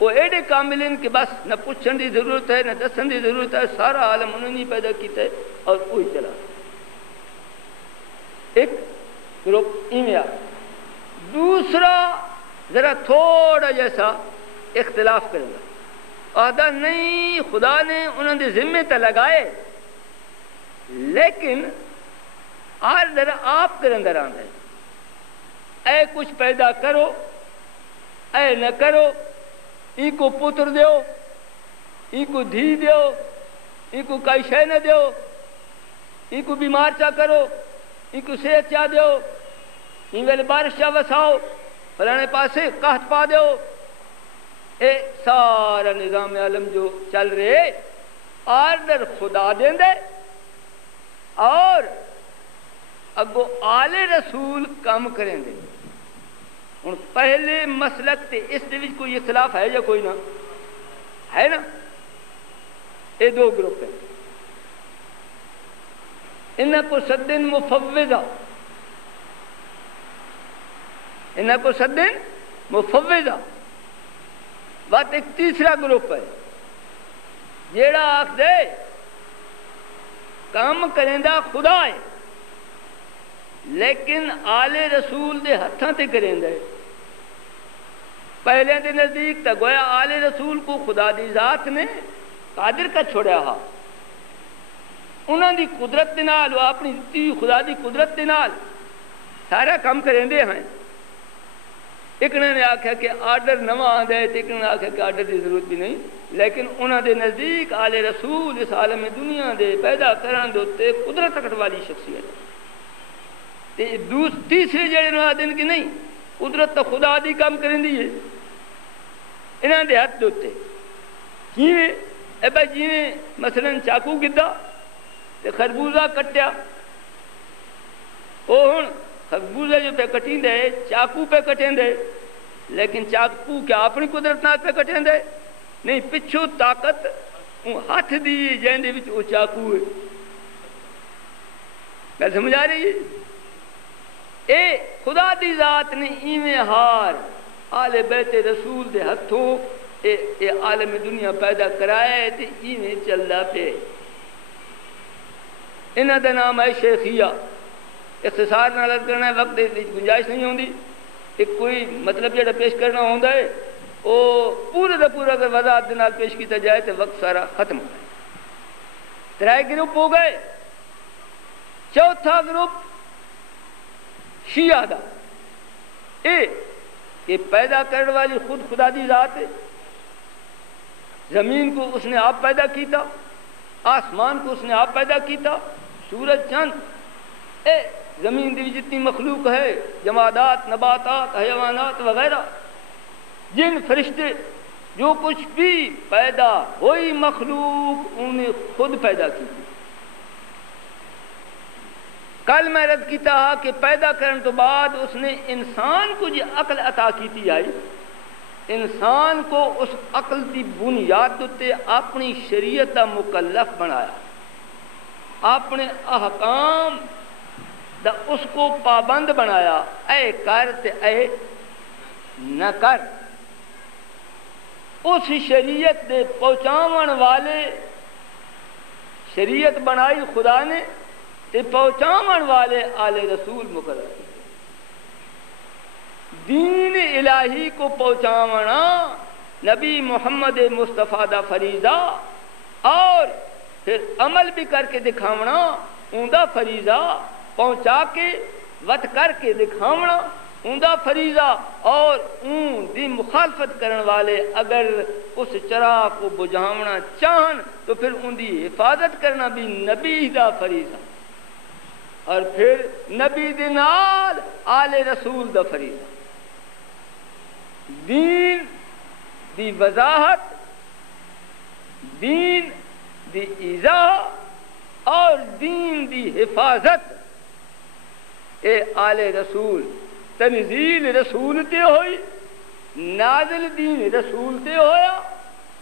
وہ ایڈے کامل ہیں کہ بس نہ پوچھن دی ضرورت ہے نہ دسن دی ضرورت ہے. سارا عالم انہوں نے پیدا کیتا ہے اور وہی چلا. ایک گروپ ایویں آ. دوسرا ذرا تھوڑا جیسا اختلاف کرے گا. آدھا نہیں خدا نے انہوں نے ذمے تے لگائے لیکن آر آپ کے اندر آنا ہے. اے کچھ پیدا کرو اے نہ کرو. ای کو پتر دیو ای کو دھی دیو ای کو کئی شے نہ دیو ای کو بیمار چا کرو ای کو صحت چا دیو ای ویلے بارش چا وساؤ فلانے پاسے قحط پا دیو. اے سارا نظام عالم جو چل رہے آرڈر خدا دیں دے اور اگو آل رسول کام کریں دے. ہن پہلے مسلک تے اس دے وچ کوئی اختلاف ہے یا کوئی نہ ہے نا. یہ دو گروپ ہیں. انہاں کو سدن مفوضہ انہاں کو سدن مفوضہ. بات ایک تیسرا گروپ ہے جیڑا آکھ دے کام کریندا خدا ہے لیکن آل رسول دے ہتھاں تے کریندا ہے. پہلے دے نزدیک تا گویا آل رسول کو خدا دی ذات نے قادر کا چھوڑیا ہا. انہاں دی قدرت دے نال وہ اپنی دتی خدا دی قدرت دے نال سارا کام کریندے ہیں. ایک نے آکھیا کہ آرڈر نواں آندا ہے تے ایک نے آکھیا کہ آرڈر دی ضرورت بھی نہیں. لیکن انہاں دے نزدیک آل رسول اس عالم دنیا دے پیدا کرن دے اوتے قدرت رکھن والی شخصیت ہے. تے تیسرے جڑے نو آدن کہ نہیں قدرت تو خدا دی کام کریندی ہے انہاں دے ہاتھ دے اوتے. کیویں اے بھائی جیویں مثلا چاقو گدا تے خربوزہ کٹیا او ہن خربوزہ جو پہ کٹیں دے چاقو پہ کٹیں دے لیکن چاقو کیا اپنی قدرت نال پہ کٹیں دے نہیں. پچھو طاقت ہاتھ دی جیندے وچ او چاقو ہے. گل سمجھ آ رہی ہے. اے خدا دی ذات نے ایویں ہار آل بیت رسول دے ہتھوں اے عالم دنیا پیدا کرائے تے ایویں چلدا پے. انہاں دا نام ہے شیخیہ. اختصار نال عرض کرنا ہے وقت دی گنجائش نہیں ہوندی. ایک کوئی مطلب جڑا پیش کرنا ہوندا ہے او پورے دا پورا اگر وضاحت دے نال پیش کیتا جائے تے وقت سارا ختم ہو جائے. ترائے گروپ ہو گئے. چوتھا گروپ شیعہ دا. اے پیدا کرنے والی خود خدا دی ذات ہے. زمین کو اس نے آپ پیدا کیتا آسمان کو اس نے آپ پیدا کیتا سورج چند اے زمین دی جتنی مخلوق ہے جمادات نباتات حیوانات وغیرہ جن فرشتے جو کچھ بھی پیدا ہوئی مخلوق انہیں خود پیدا کی. کل میں رد کیتا کہ پیدا کرنے تو بعد اس نے انسان کو جو عقل عطا کیتی آئی انسان کو اس عقل دی بنیاد تے اپنی شریعت دا مکلف بنایا. اپنے احکام دا اس کو پابند بنایا. اے کر تے اے نہ کر. اس شریعت دے پہنچاون والے شریعت بنائی خدا نے تے پہنچاون والے آل رسول مقرر کیے. دین الہی کو پہنچاونا نبی محمد مصطفیٰ دا فریضہ اور پھر عمل بھی کر کے دکھاونا اوندا فریضہ. پہنچا کے وت کر کے دکھاونا اوندا فریضہ. اور اون دی مخالفت کرنے والے اگر اس چراغ کو بجھاونا چاہن تو پھر ان دی حفاظت کرنا بھی نبی دا فریضہ. اور پھر نبی دے نال آل رسول دا فریضہ. دین دی وضاحت دین دی ایذا اور دین دی حفاظت اے آل رسول تنزیل رسول تے ہوئی، نازل دین رسول تے ہویا،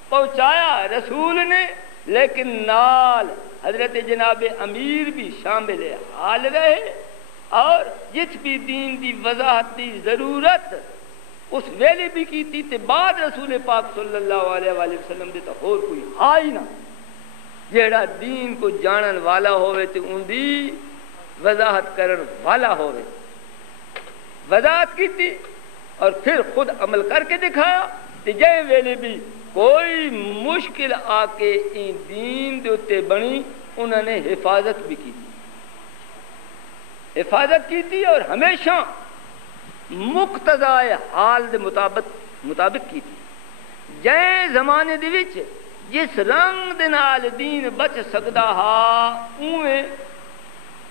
پہنچایا رسول نے، لیکن نال حضرت جناب امیر بھی شامل حال رہے، اور جس بھی دین دی وضاحت دی ضرورت اس ویلے بھی کی تھی تے بعد رسول پاک صلی اللہ علیہ وآلہ وسلم دے تو اور کوئی آئی نہ جیڑا دین کو جانن والا ہوئے تے ان دی وضاحت کرن والا ہوئے، وضاحت کی تھی اور پھر خود عمل کر کے دکھایا تے جے ویلے بھی کوئی مشکل آ کے ان دین دے اتے بنی انہوں نے حفاظت بھی کی تھی، حفاظت کی تھی اور ہمیشہ مقتضائے حال دے مطابق کی تھی۔ جے زمانے دے وچ جس رنگ دے نال دین بچ سکدا ہا اوویں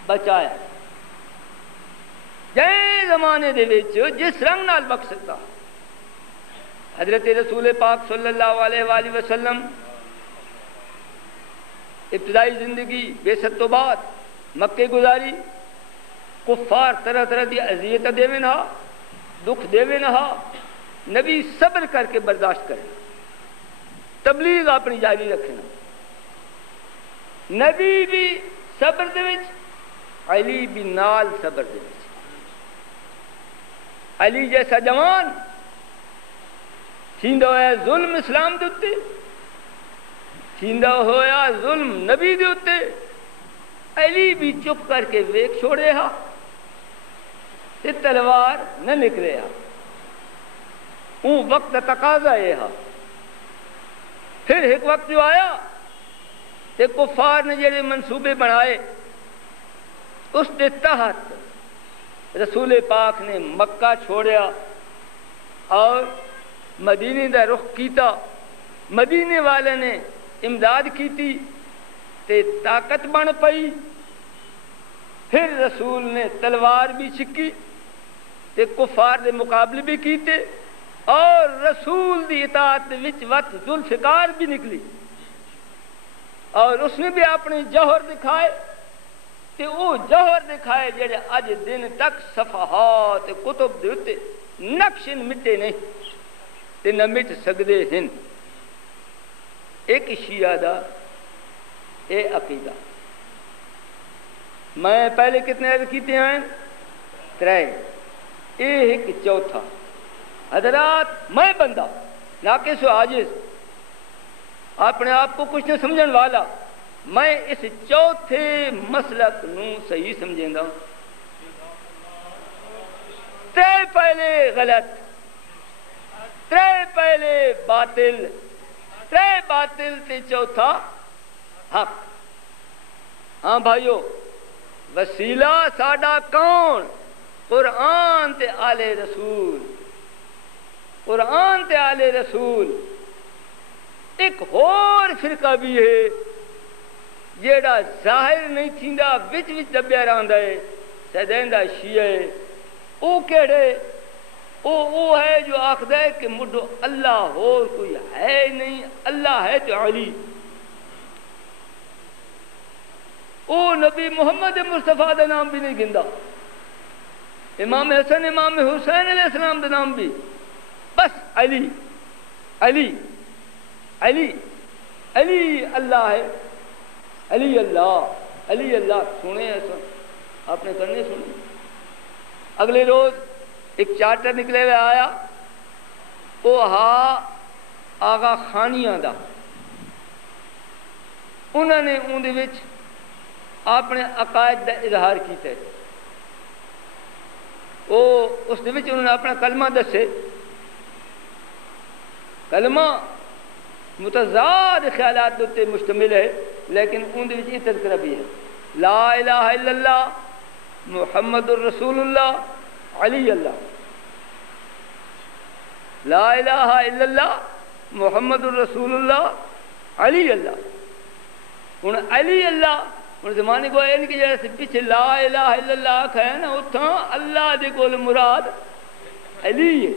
بچایا، جے زمانے دے وچ جس رنگ نال بچ سکدا، حضرت رسول پاک صلی اللہ علیہ وآلہ وسلم ابتدائی زندگی بیست تو بعد مکے گزاری، کفار طرح طرح دی اذیت دیویں ہا، دکھ دیویں ہا، نبی صبر کر کے برداشت کرے، تبلیغ اپنی جاری رکھنا، نبی بھی صبر دے وچ، علی بھی نال صبر دے وچ، علی جیسا جوان چھیندا ہویا ظلم اسلام دے اتے، چھیندا ہویا ظلم نبی دے اتے، علی بھی چپ کر کے ویک چھوڑے ہا تے تلوار نہ نکلے ہا، اون وقت تقاضا ہے ہا۔ پھر ایک وقت جو آیا تے کفار نے جڑے منصوبے بنائے اس دے تحت رسول پاک نے مکہ چھوڑیا اور مدینے دا رخ کیتا، مدینے والے نے امداد کیتی تے طاقت بن پئی، پھر رسول نے تلوار بھی چکی تے کفار دے مقابلے بھی کیتے اور رسول دی اطاعت وچ وقت ذوالفقار بھی نکلی اور اس نے بھی اپنے جوہر دکھائے تے وہ جوہر دکھائے جڑے اج دن تک صفحات کتب دے اتے نقش مٹے نہیں تے نہ مٹ سکدے ہن۔ ایک شیعہ دا اے عقیدہ میں پہلے کتنے عرض کیتے ہیں؟ 3، اے ایک چوتھا حضرات میں بندہ ناقص و عاجز اپنے آپ کو کچھ نہ سمجھن والا، میں اس چوتھے مسلک نو صحیح سمجھیں گا، 3 پہلے غلط، 3 پہلے باطل، 3 باطل تے چوتھا حق۔ ہاں بھائیو، وسیلہ ساڈا کون؟ قرآن تے آل رسول، قرآن تے آل رسول۔ ایک اور فرقہ بھی ہے جیڑا ظاہر نہیں تھیندا وچ وچ دبیا رہندا ہے، سیدین دا شیعہ ہے، او کیڑے؟ او ہے جو آخدا ہے کہ مڈو اللہ اور کوئی ہے نہیں، اللہ ہے تو علی، او نبی محمد مصطفیٰ دا نام بھی نہیں گندا، امام حسن امام حسین علیہ السلام دا نام بھی، بس علی علی علی علی اللہ ہے، علی اللہ علی اللہ۔ سنے ایسا آپ نے کرنے سنے؟ اگلے روز ایک چارٹر نکلے ہوئے آیا، وہ آغا خانیاں دا، انہوں نے اندے وچ اپنے عقائد دا اظہار کیتا ہے، وہ اس دے وچ انہوں نے اپنا کلمہ دسے، کلمہ متضاد خیالات تے مشتمل ہے لیکن ان وچ یہ تذکرہ بھی ہے، لا الہ الا اللہ محمد الرسول اللہ علی اللہ، لا الہ الا اللہ محمد الرسول اللہ علی اللہ۔ ہن علی اللہ ہن زمانے کو ان کے جیسے پیچھے لا الہ الا اللہ ہے نا، اتھاں اللہ دے کول مراد علی ہے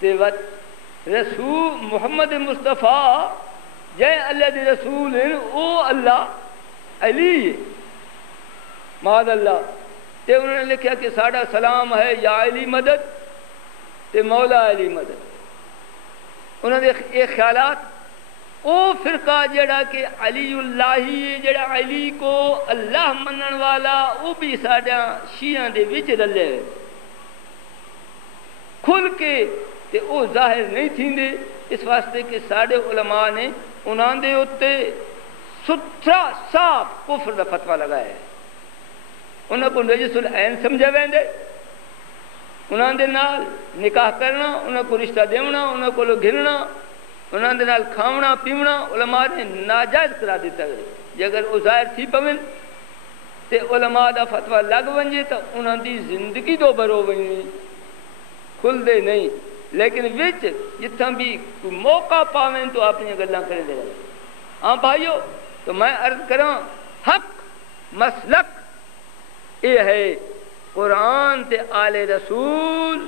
تے رسول محمد مصطفیٰ جے اللہ دے رسول ہیں او اللہ علی ہے معاذ اللہ تے انہوں نے لکھا کہ ساڑا سلام ہے یا علی مدد تے مولا علی مدد انہوں نے ایک خیالات او فرقہ جڑا کہ علی اللہ ہی جڑا علی کو اللہ منن والا او بھی ساڑا شیعہ دے وچ رلے ہوئے کھل کے تے او ظاہر نہیں تھیندے اس واسطے کہ ساڑے علماء نے انہاں دے اتے ستھرا صاف کفر دا فتوہ لگایا ہے انہاں کو نجس العین سمجھا ویندے انہاں دے نال نکاح کرنا انہاں کو رشتہ دیونا انہاں کو گھرنا انہاں دے نال کھاونا پیونا علماء نے ناجائز کرا دیتا ہے جے اگر او ظاہر تھی پوین تے علماء دا فتوہ لگ ونجے تو انہاں دی زندگی دو برو ونجے کھل دے نہیں لیکن وچ جتھاں بھی کوئی موقع پاویں تو اپنی گلاں کریں دے ہاں بھائیو تو میں عرض کراں حق مسلک یہ ہے قرآن تے آل رسول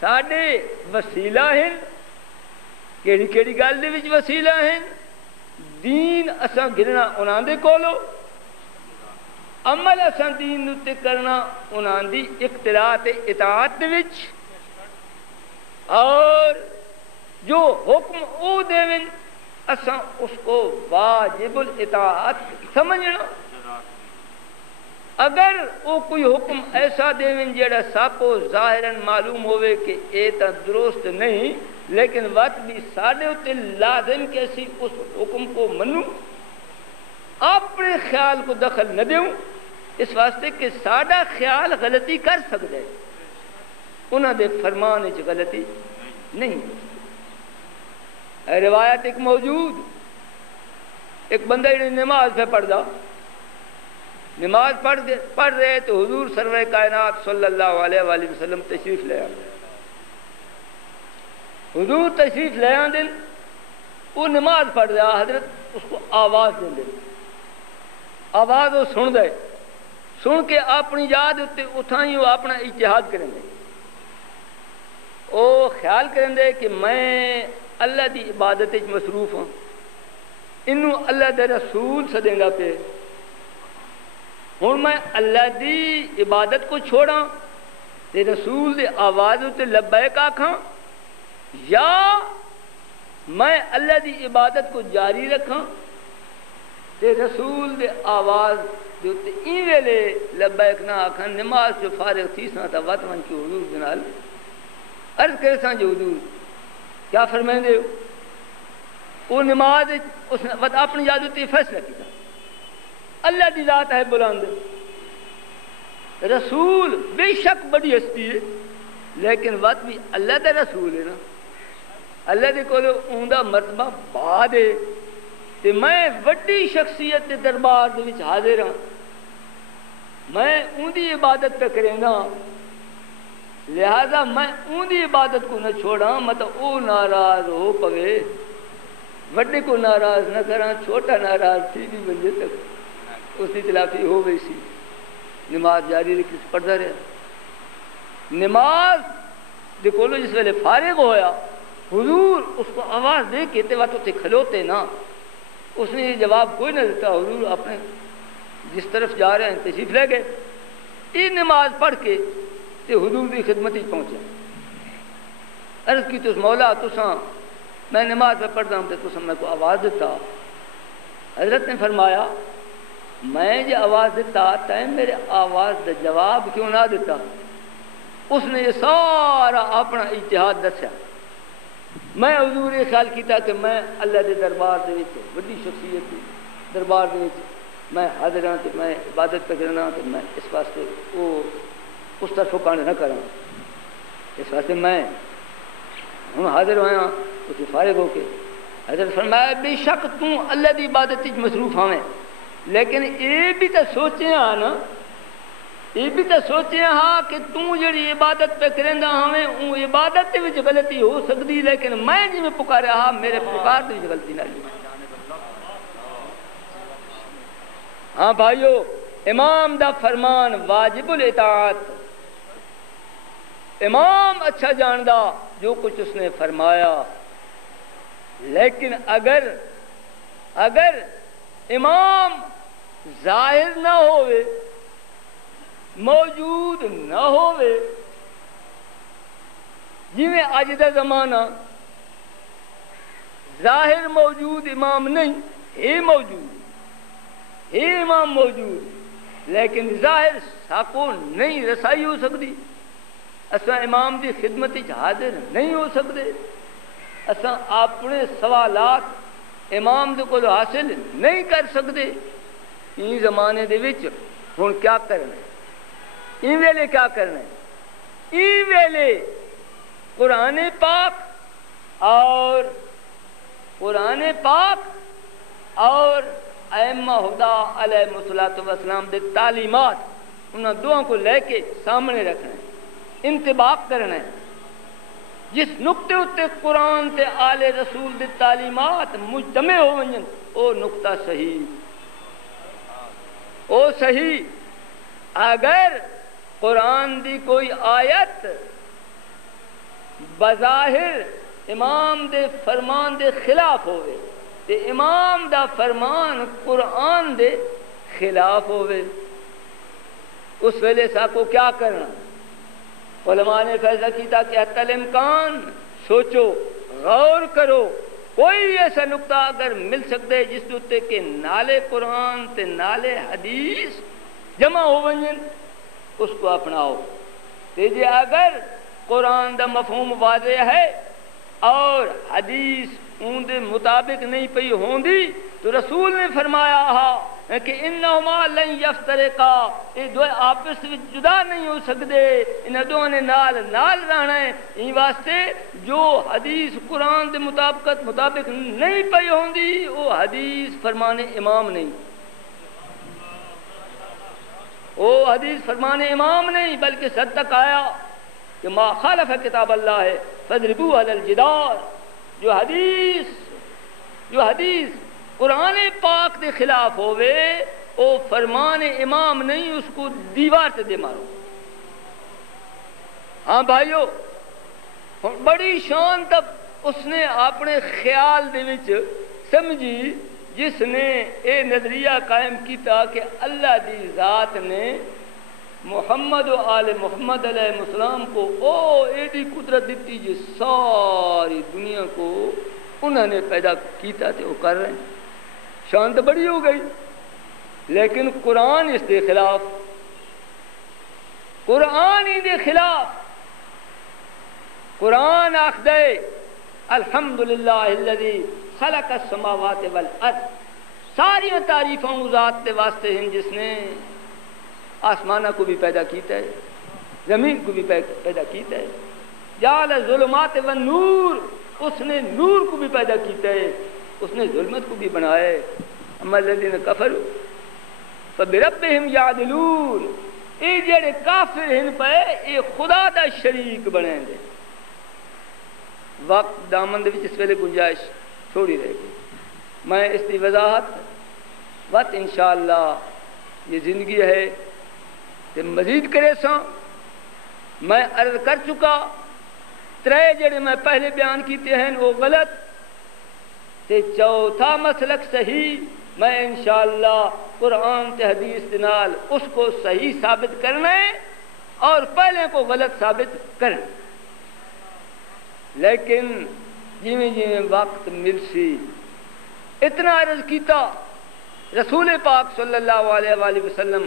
ساڑے وسیلہ ہیں کیڑی کیڑی گل دے وچ وسیلہ ہیں دین اساں گرنا انہاں دے کولو عمل اساں دین تے کرنا انہاں دی اقتداء تے اطاعت دے وچ اور جو حکم او دیون اساں اس کو واجب الاطاعت سمجھنا اگر او کوئی حکم ایسا دیون جیڑا ساپو ظاہراً معلوم ہوئے کہ اے تا درست نہیں لیکن وقت بھی ساڑے ہوتے لازم کہ اسی اس حکم کو منوں اپنے خیال کو دخل نہ دیوں اس واسطے کہ ساڑا خیال غلطی کر سکتا ہے انہاں دے فرمانے چ غلطی نہیں روایت ایک موجود ایک بندہ نماز پہ پڑھ دا نماز پڑھ رہے تو حضور سرور کائنات صلی اللہ علیہ وآلہ وسلم تشریف لے آئے حضور تشریف لے آئے دن وہ نماز پڑھ رہا حضرت اس کو آواز دیں دیں آواز وہ سن دے سن کے اپنی یاد اتھائیں وہ اپنا اجتہاد کریں گے وہ خیال کریں دے کہ میں اللہ دی عبادت مصروف ہوں انہوں اللہ دے رسول سدیں گا پہ ہوں میں اللہ دی عبادت کو چھوڑا تے رسول دے آواز تے لبیک آکھاں یا میں اللہ دی عبادت کو جاری رکھاں تے رسول دے آواز جو تے این ویلے لبیک نہ آکھاں نماز جو فارغ تھی ساں تا وقت من کی حضور جنال عرض کرے ساں جو حضور کیا فرمائیں دے وہ نماز اس نے وقت اپنی یاد ہوتی فیصلہ کیا اللہ دی ذات ہے بلند رسول بے شک بڑی ہستی ہے لیکن وقت بھی اللہ دے رسول ہے نا اللہ دے کولو اوندا مرتبہ بعد ہے تے میں وڈی شخصیت دے دربار دے وچ حاضر ہاں میں اون دی عبادت پہ کریں گا لہذا میں اون دی عبادت کو نہ چھوڑا مطلب او ناراض ہو پوے وڈے کو ناراض نہ کراں چھوٹا ناراض تھی بھی بندے تک اس کی تلافی ہو گئی سی نماز جاری رکھی پڑھتا رہا نماز دے کولو جس ویلے فارغ ہویا حضور اس کو آواز دے کے تے وقت کھلوتے نا اس نے یہ جواب کوئی نہ دیتا حضور اپنے جس طرف جا رہے ہیں تشریف لے گئے یہ نماز پڑھ کے تے حضور کی خدمت ہی پہنچے عرض کی تو اس مولا تساں میں نماز پہ پڑھتا ہوں تے تساں میں کو آواز دیتا حضرت نے فرمایا میں جو آواز دیتا تائیں میرے آواز دا جواب کیوں نہ دیتا اس نے یہ سارا اپنا اجتہاد دسیا میں حضور یہ خیال کیتا کہ میں اللہ دے دربار دے وچ بڑی شخصیت دی دربار دے وچ میں حاضر ہاں کہ میں عبادت پہ کرنا کہ میں اس واسطے وہ اس طرف کانے نہ کراں اس واسطے میں ہوں حاضر ہویا اس سے فارغ ہو کے حضرت فرمایا بے شک تو اللہ دی عبادت وچ مصروف ہویں لیکن یہ بھی تو سوچے ہاں نا یہ بھی تو سوچے ہاں کہ تو جڑی عبادت پہ کریندا ہمیں وہ عبادت دے وچ غلطی ہو سکتی لیکن میں جی میں پکاریا ہاں میرے پکار دے وچ غلطی نہ ہوئی ہاں بھائیو امام دا فرمان واجب الاطاعت امام اچھا جاندا جو کچھ اس نے فرمایا لیکن اگر اگر امام ظاہر نہ ہوئے موجود نہ ہوئے جی میں اج دا زمانہ ظاہر موجود امام نہیں ہے موجود ہے امام موجود لیکن ظاہر ساکو نہیں رسائی ہو سکتی اساں امام دی خدمت حاضر نہیں ہو سکتے اساں اپنے سوالات امام دے کول حاصل نہیں کر سکتے این زمانے دے وچ ہن کیا کرنا ہے این ویلے کیا کرنا ہے این ویلے قرآن پاک اور ائمہ ہدا علیہ الصلوۃ والسلام دے تعلیمات انہاں دوہاں کو لے کے سامنے رکھنا ہے انتباق کرنا ہے جس نقطے اتے قرآن تے آل رسول دے تعلیمات مجتمع ہو ونجن او نقطہ صحیح اگر قرآن دی کوئی آیت بظاہر امام دے فرمان دے خلاف ہوئے تے امام دا فرمان قرآن دے خلاف ہوئے اس ویلے ساکو کیا کرنا علماء نے فیصلہ کیتا کہ حتی الامکان سوچو غور کرو کوئی ایسا نقطہ اگر مل سکتے جس دوتے کہ نالے قرآن تے نالے حدیث جمع ہو ونجن اس کو اپناؤ تے جے اگر قرآن دا مفہوم واضح ہے اور حدیث اون دے مطابق نہیں پئی ہوندی تو رسول نے فرمایا ہا کہ انہما لن یفترقا یہ دو آپس میں جدا نہیں ہو سکتے ان دو نے نال رہنا ہے ان واسطے جو حدیث قرآن دے مطابق نہیں پئی ہوندی وہ حدیث فرمان امام نہیں بلکہ صد تک آیا کہ ما خالف کتاب اللہ ہے فضربوا علی الجدار جو حدیث قرآن پاک دے خلاف ہوئے او فرمان امام نہیں اس کو دیوار سے دے مارو ہاں بھائیو بڑی شان تب اس نے اپنے خیال دے وچ سمجھی جس نے اے نظریہ قائم کیتا کہ اللہ دی ذات نے محمد و آل محمد علیہ السلام کو ایڈی قدرت دیتی جس ساری دنیا کو انہوں نے پیدا کیتا تھے وہ کر رہے ہیں شان تو بڑی ہو گئی لیکن قرآن اس دے خلاف قرآن آخدے الحمدللہ الذی خلق السماوات والارض ساری تعریفوں ذات دے واسطے ہیں جس نے آسمانہ کو بھی پیدا کیتا ہے زمین کو بھی پیدا کیتا ہے جعل ظلمات والنور اس نے نور کو بھی پیدا کیتا ہے اس نے ظلمت کو بھی بنایا ہے اما الذین کفروا فبربہم یعدلون اے جڑے کافر ہیں پہ اے خدا دا شریک بنیں گے وقت دامن دے وچ اس ویلے گنجائش تھوڑی رہ گئی میں اس کی وضاحت انشاءاللہ یہ زندگی ہے تے مزید کرے سا میں عرض کر چکا ترے جڑے میں پہلے بیان کیتے ہیں وہ غلط تے چوتھا مسلک صحیح میں انشاءاللہ قرآن تے حدیث نال اس کو صحیح ثابت کرنا ہے اور پہلے کو غلط ثابت کرنا لیکن جیویں وقت مل سی اتنا عرض کیتا رسول پاک صلی اللہ علیہ وآلہ وسلم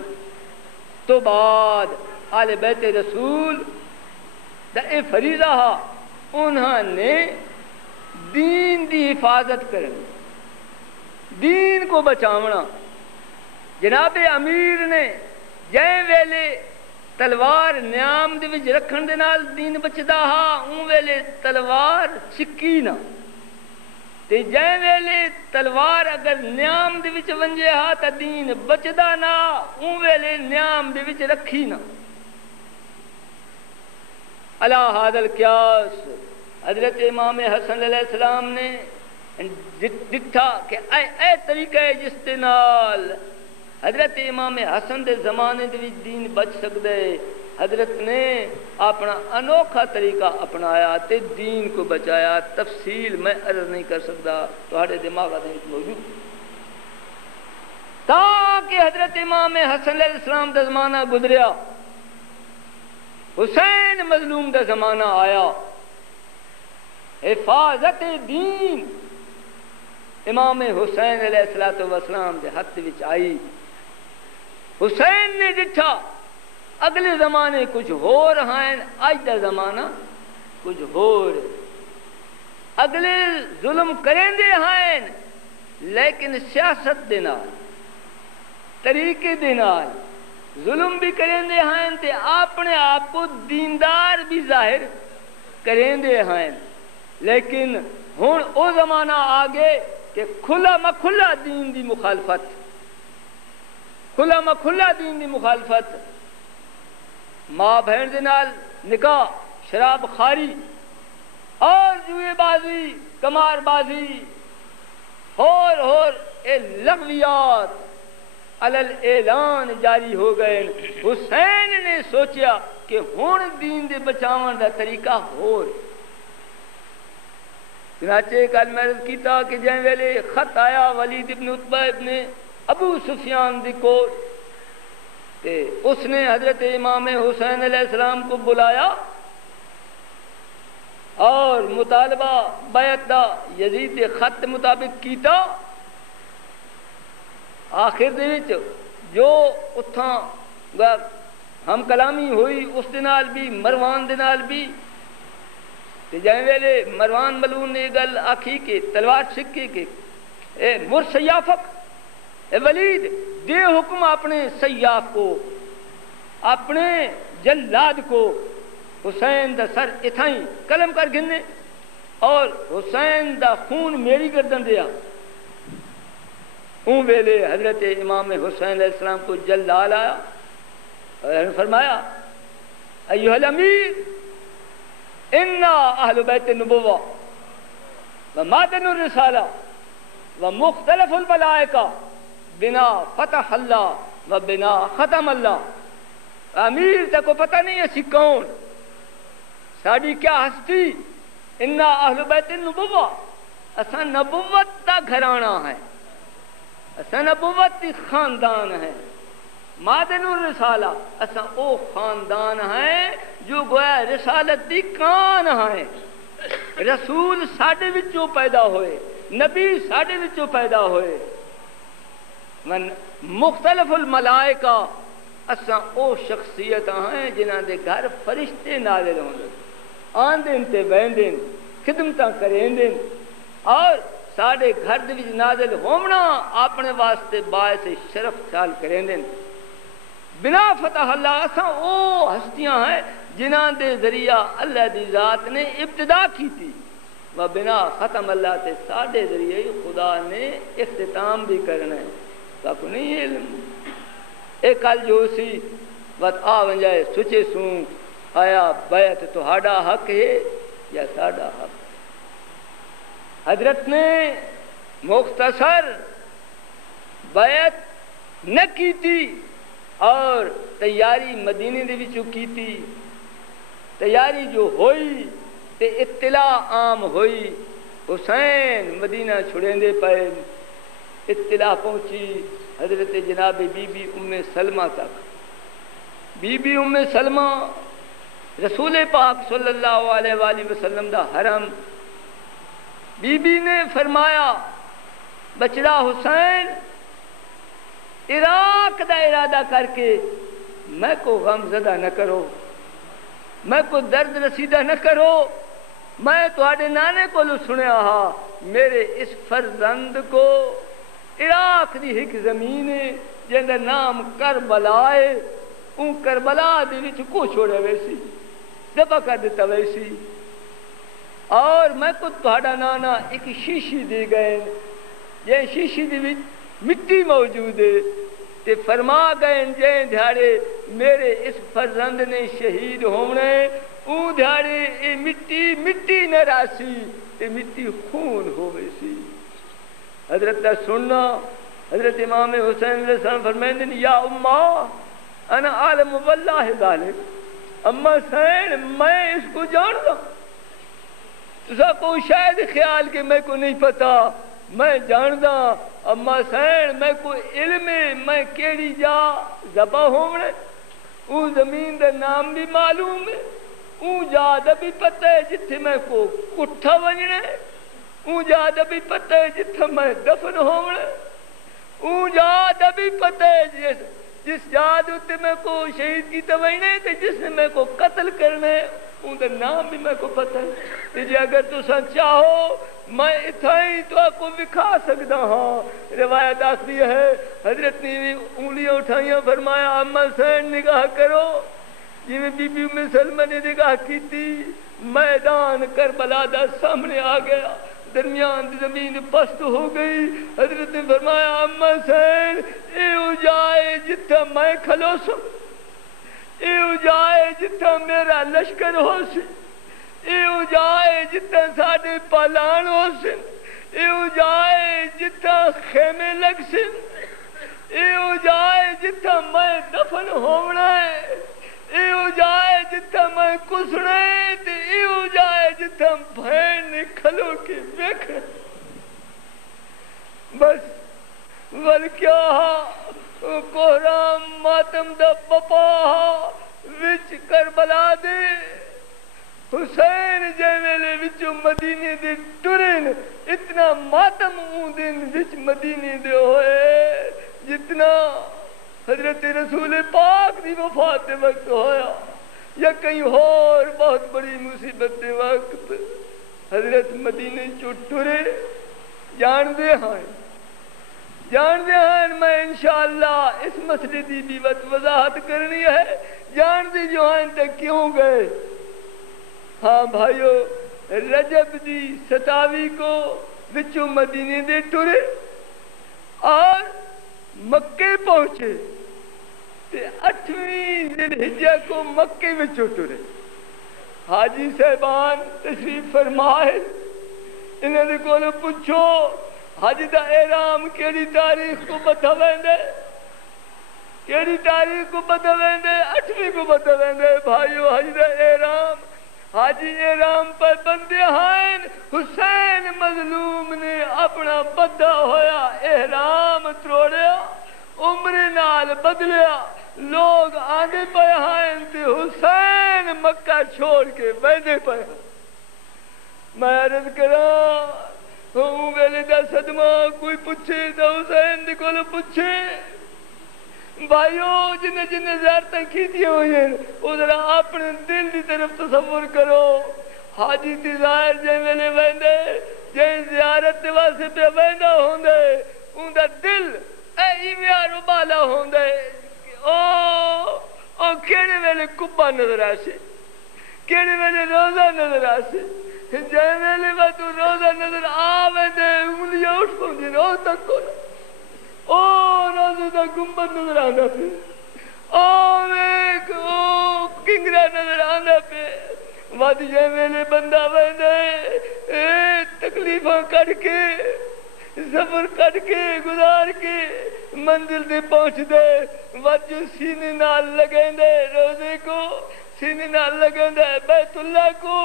تو بعد آل بیت رسول دا اے فریضہ انہوں نے دین دی حفاظت کرنی دین کو بچاونا جناب امیر نے جائیں ویلے تلوار نیام دے وچ رکھن دے نال دین بچدا اون ویلے تلوار چکی نہ تے جائیں ویلے تلوار اگر نیام دے وچ ونجے تا دین بچدا نہ اون ویلے نیام دے وچ رکھی نہ علی ھذا القیاس حضرت امام حسن علیہ السلام نے دکھا کہ اے طریقہ ہے جس دے نال حضرت امام حسن دے زمانے دے وچ دین بچ سکدے حضرت نے اپنا انوکھا طریقہ اپنایا تے دین کو بچایا تفصیل میں عرض نہیں کر سکتا تہاڈے دماغ دے وچ موجود تاکہ حضرت امام حسن علیہ السلام دا زمانہ گزریا، حسین مظلوم دا زمانہ آیا، حفاظت دین امام حسین علیہ السلام دے ہاتھ وچ آئی۔ حسین نے ڈٹھا اگلے زمانے کچھ ہو رہا ہے، اج دا زمانہ کچھ ہو رہا، اگلے ظلم کریں دے ہیں لیکن سیاست دے نال، طریقے دے نال ظلم بھی کریں دے ہیں تے اپنے آپ کو دیندار بھی ظاہر کریں دے ہیں، لیکن ہن او زمانہ آگے کہ کھلا مکھلا دین دی مخالفت، کھلا مکھلا دین دی مخالفت، ماں بہن دے نال نکاح، شراب خاری اور جوئے بازی، کمار بازی، ہور اے لغویات علل اعلان جاری ہو گئے۔ حسین نے سوچیا کہ ہن دین دے بچاون دا طریقہ ہور، چنانچہ کل میں عرض کیتا کہ جن ویلے خط آیا ولید ابن عتبہ ابن ابو سفیان دی کول تے اس نے حضرت امام حسین علیہ السلام کو بلایا اور مطالبہ بیعت دا یزید دے خط مطابق کیتا۔ آخر دے وچ جو اتھاں ہم کلامی ہوئی اس دے نال بھی، مروان دے نال بھی، تے جائیں ویلے مروان ملعون نے گل آکھی کہ تلوار سکے کہ اے مر سیافک، اے ولید دے حکم اپنے سیاف کو، اپنے جلاد کو حسین دا سر اتھائیں قلم کر گھنے اور حسین دا خون میری گردن دیا۔ اون ویلے حضرت امام حسین علیہ السلام کو جلال آیا اور فرمایا ایھا الامیر انا اہل بیت النبوہ ومعدن الرسالہ ومختلف الملائکہ بنا فتح اللہ و بنا ختم اللہ۔ امیر تے کو پتہ نہیں اسی کون، ساڑی کیا ہستی، انا اہل بیت النبوہ، اساں نبوت دا گھرانہ ہے، اساں نبوت دی خاندان ہے، معدن الرسالہ اساں او خاندان ہے جو گویا رسالت دی کان ہے، رسول ساڈے وچوں پیدا ہوئے، نبی ساڈے وچوں پیدا ہوئے، من مختلف الملائکہ اساں او شخصیت ہیں جنہاں دے گھر فرشتے نازل ہوندے، آندن تے بہندن، خدمتاں کریندن، اور ساڈے گھر دے وچ نازل ہونا اپنے واسطے باعث شرف خیال کریندن۔ بنا فتح اللہ اساں او ہستیاں ہیں جنہاں دے ذریعہ اللہ دی ذات نے ابتدا کی تھی، و بنا ختم اللہ تے ساڈے ذریعے خدا نے اختتام بھی کرنا ہے۔ تاکہ نہیں علم اے کل جو سی وقت آ ونجائے سچے سوں آیا بیعت تہاڈا حق ہے یا ساڈا حق۔ حضرت نے مختصر بیعت نہ کی تھی اور تیاری مدینے دے وچوں کی تھی، تیاری جو ہوئی تے اطلاع عام ہوئی، حسین مدینہ چھڑیندے پئے، اطلاع پہنچی حضرت جناب بی بی ام سلمہ تک۔ بی بی ام سلمہ رسول پاک صلی اللہ علیہ وآلہ وسلم دا حرم، بی بی نے فرمایا بچڑا حسین عراق دا ارادہ کر کے میں کو غم زدہ نہ کرو، میں کو درد رسیدہ نہ کرو، میں تواڈے نانے کو سنیا ہا میرے اس فرزند کو عراق دی ایک زمین ہے جن دا نام کربلا ہے، اون کربلا دے وچ کو چھوڑے ویسی دبا کر دیتا ویسی، اور میں کو تہاڈا نانا ایک شیشی دے گئے، یہ شیشی دی وچ مٹی موجود ہے، تے فرما گئے جے دھاڑے میرے اس فرزند نے شہید ہونے اون دھاڑے اے مٹی نہ راسی تے مٹی خون ہوئے سی۔ حضرت کا سننا حضرت امام حسین علیہ السلام فرمائیں دن یا امہ انا عالم واللہ ذالک، اما حسین میں اس کو جانتا، تسا کو شاید خیال کہ میں کو نہیں پتا، میں جاندا اما سین میں کوئی علم ہے میں کیڑی جا ذبح ہونے او زمین دا نام بھی معلوم ہے او جا دا بھی پتہ ہے جتھے میں کو کٹھا ونجنے او جا دا بھی پتہ ہے جتھے میں دفن ہونے او جا دا بھی پتہ ہے جس جاد اتے میں کو شہید کی توینے تے جس نے میں کو قتل کرنے ان دا نام بھی میں کو پتہ ہے جی اگر تو سن چاہو میں اتھائی تو آپ کو بکھا سکتا ہوں روایت آخری ہے حضرت نے انگلیاں اٹھائیاں فرمایا اما سین نگاہ کرو جی میں بی بی ام سلمہ نے نگاہ کی تھی میدان کربلا دا سامنے آ گیا درمیان دی زمین پست ہو گئی حضرت نے فرمایا اما سین ایو جائے جتھا میں کھلو سو ایو جائے جتھا میرا لشکر ہو سی ایو جائے جتھا ساڑے پالان ہو سن ایو جائے جتھا خیمے لگ سن ایو جائے جتھا میں دفن ہونا ہے ایو جائے جتھا میں کسنے تے ایو جائے جتھا بھین نے کھلو کے بیکھ بس ولکیا کوہرام ماتم دا بپا وچ کربلا دے حسین جیویلے وچو مدینے دے ٹرین اتنا ماتم اون دن وچ مدینے دے ہوئے جتنا حضرت رسول پاک دی وفات وقت ہویا یا کہیں اور بہت بڑی مصیبت دے وقت حضرت مدینے چو ٹرے جان دے میں انشاءاللہ اس مسئلے دی بھی وضاحت کرنی ہے جان دی جو ہیں تک کیوں گئے ہاں بھائیو رجب دی 27 کو وچو مدینے دے ٹرے اور مکے پہنچے تے 8ویں ذی الحجہ کو مکے وچو ٹرے حاجی صاحبان تشریف فرمائے انہوں نے کو پوچھو حج دا احرام کیڑی تاریخ کو بتا ویندے کیڑی تاریخ کو بتا ویندے 8ویں کو بتا ویندے بھائیو حج دا احرام حاجی احرام پر بندے ہیں حسین مظلوم نے اپنا بدھا ہویا احرام تروڑیا عمر نال بدلیا لوگ آنے پہ ہیں تے حسین مکہ چھوڑ کے بیٹھے پہ میں عرض کراں ہوں ویلے دا صدمہ کوئی پوچھے تو حسین دی کولو پوچھے بھائیو جنہیں زیارتیں کیتی ہوئی ہیں وہ ذرا اپنے دل دی طرف تصور کرو حاجی دی ظاہر جائیں ویلے ویندے جائیں زیارت دے واسے پہ ویندہ ہوندے ان دا دل ایمیار و بالا ہوندے او کیڑے ویلے کبا نظر آسے کیڑے ویلے روزہ نظر آسے جائیں ویلے تو روزہ نظر آوے انگلیاں اٹھ پہنچے رو تک کو او روزہ دا گنبد نظر آنا پہ او کنگرہ نظر آنا پہ واد جائیں ویلے بندہ ویندے تکلیفاں کٹ کے سفر کٹ کے گزار کے منزل دے پہنچ دے وجہ سینے نال لگیں دے روزے کو سینے نال لگیں دے بیت اللہ کو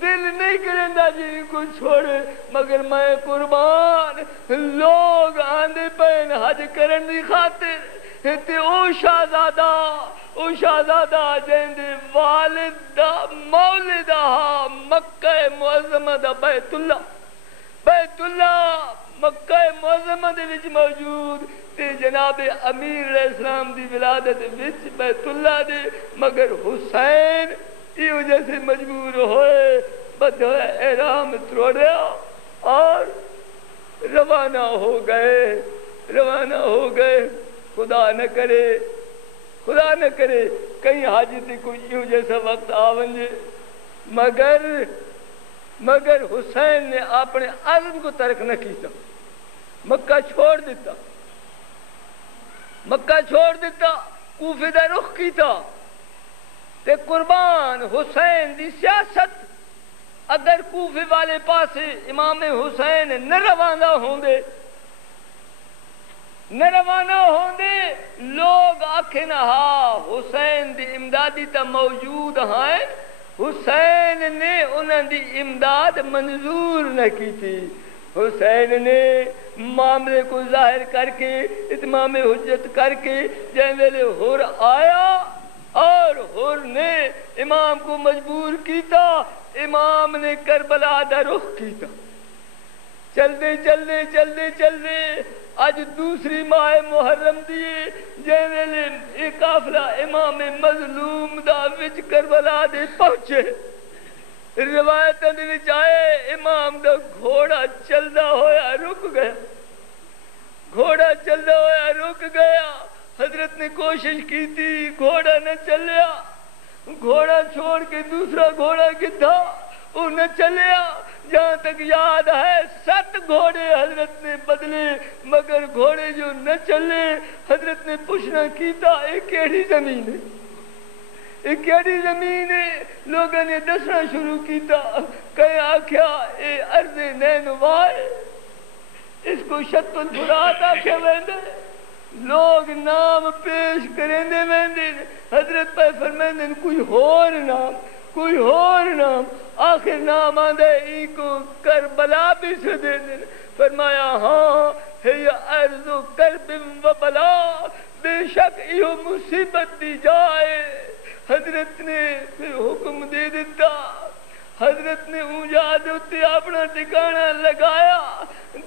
دل نہیں کریں دا جی کو چھوڑے مگر میں قربان لوگ آندے پہن حج کرن دی خاطر تے او شہزادہ جیندے والد دا مولدہ مکہ معظمہ دا بیت اللہ مکہ معظمہ دے وچ موجود تے جناب امیر علیہ السلام دی ولادت وچ بیت اللہ دے مگر حسین یہ وجہ سے مجبور ہوئے بدھا احرام تروڑیا اور روانہ ہو گئے خدا نہ کرے کہیں حاجی تے کوئی یوں جیسا وقت آونجے مگر حسین نے اپنے عزم کو ترک نہ کیتا مکہ چھوڑ دیتا کوفے دا رخ کیتا تے قربان حسین دی سیاست اگر کوفے والے پاسے امام حسین نہ روانہ ہوندے لوگ آکھن ہاں حسین دی امدادی تا موجود ہیں حسین نے انہاں دی امداد منظور نہ کی تھی حسین نے معاملے کو ظاہر کر کے اتمام حجت کر کے جن ویلے حر آیا اور حر نے امام کو مجبور کیتا، امام نے کربلا دا رخ کیتا۔ چلدے چلدے چلدے چلدے اج دوسری ماہ محرم دیے جن ویلے یہ قافلہ امام مظلوم دا وچ کربلا دے پہنچے، روایتاں دے وچ آئے امام دا گھوڑا چلدا ہویا رک گیا، گھوڑا چلدا ہویا رک گیا۔ حضرت نے کوشش کی تھی، گھوڑا نہ چلیا، گھوڑا چھوڑ کے دوسرا گھوڑا کتھا وہ نہ چلیا۔ جہاں تک یاد ہے 7 گھوڑے حضرت نے بدلے مگر گھوڑے جو نہ چلے۔ حضرت نے پوچھنا کیتا اے کیڑی زمین ہے، اے کیڑی زمین ہے؟ لوگوں نے دسنا شروع کیتا، کہیں آکھیا اے ارض نینوا ہے، اس کو شط الفرات آکھیا ویندے، لوگ نام پیش کریں دے۔ حضرت پہ فرمائیں کوئی اور نام، کوئی اور نام، آخر نام آدھے ای کو کربلا بھی سے دے دیں۔ فرمایا ہاں ہے ارض کرب و بلا، بے شک یہ مصیبت دی جائے۔ حضرت نے پھر حکم دے دیتا، حضرت نے اونجا دوتے اپنا ٹھکانہ لگایا،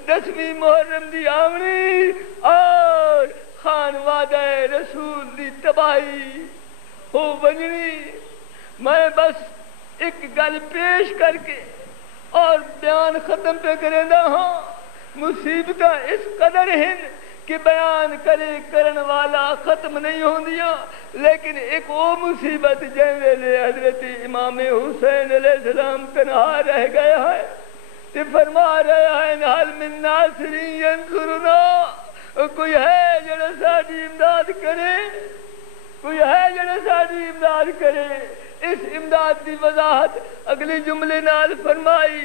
10ویں محرم دی آمنی اور خانوادہ رسول دی تباہی ہو بننی۔ میں بس ایک گل پیش کر کے اور بیان ختم پہ کریں دا ہاں، مصیبتاں اس قدر ہیں کہ بیان کرن والا ختم نہیں ہوں دیا، لیکن ایک وہ مصیبت جن ویلے حضرت امام حسین علیہ السلام تنہا رہ گیا ہے تے فرما رہا ہے حل من ناصری ینصرنا، کوئی ہے جڑا ساڈی امداد کرے، کوئی ہے جڑا ساڈی امداد کرے۔ اس امداد دی وضاحت اگلی جملے نال فرمائی،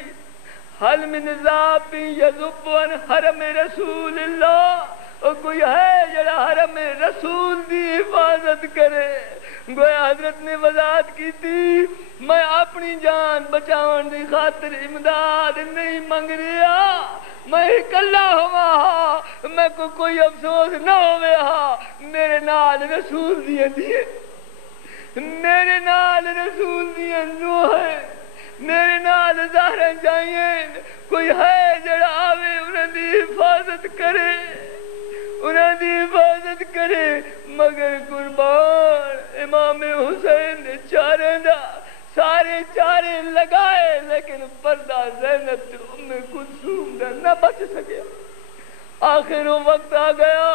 حل من ذاب یذب عن حرم رسول اللہ، اور کوئی ہے جڑا حرم رسول دی حفاظت کرے۔ گویا حضرت نے وضاحت کی تھی میں اپنی جان بچاؤن دی خاطر امداد نہیں منگ رہا، میں اکلا ہوا، میں کو کوئی افسوس نہ ہوئے ہاں، میرے نال رسول دیاں دیئے، میرے نال رسول دیاں نو ہے، میرے نال زہرہ جائیں، کوئی ہے جڑا آوے انہاں دی حفاظت کرے، انہاں دی حفاظت کرے۔ مگر قربان امام حسین نے چارے دا سارے چارے لگائے، لیکن پردہ زینب ام کلثوم دا نہ بچ سکیا۔ آخر وہ وقت آ گیا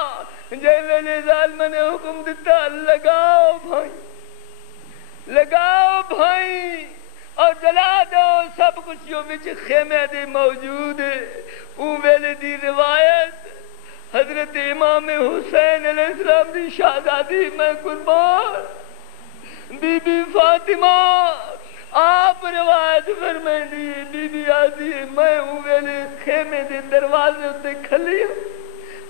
جن ویلے ظالم نے حکم دیتا لگاؤ بھائی، لگاؤ بھائی اور جلا دو سب کچھ جو بچ خیمے دے موجود ہے۔ اون ویلے دی روایت حضرت امام حسین علیہ السلام دی شہزادی میں قربان بی بی فاطمہ آپ روایت فرمائیں دی، بی بی آدھی میں اون ویلے خیمے دے دروازے تے کھلی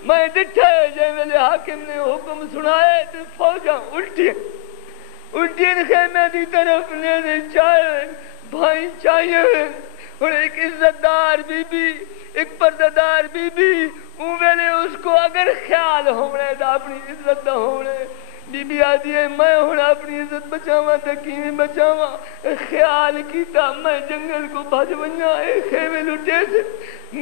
میں ڈٹھا ہے جن ویلے حاکم نے حکم سنائے تے فوجاں الٹین خیمے دی طرف لینے چاہے بھائی چاہیے۔ اور ایک عزت دار بی بی، ایک پردہ بی بی اون ویلے اس کو اگر خیال ہونے دا اپنی عزت دا ہونے، بی بی آدھی ہے میں ہوں اپنی عزت بچاواں تے کیویں بچاواں، خیال کیتا میں جنگل کو بھج ونجا اے خیمے لٹے سے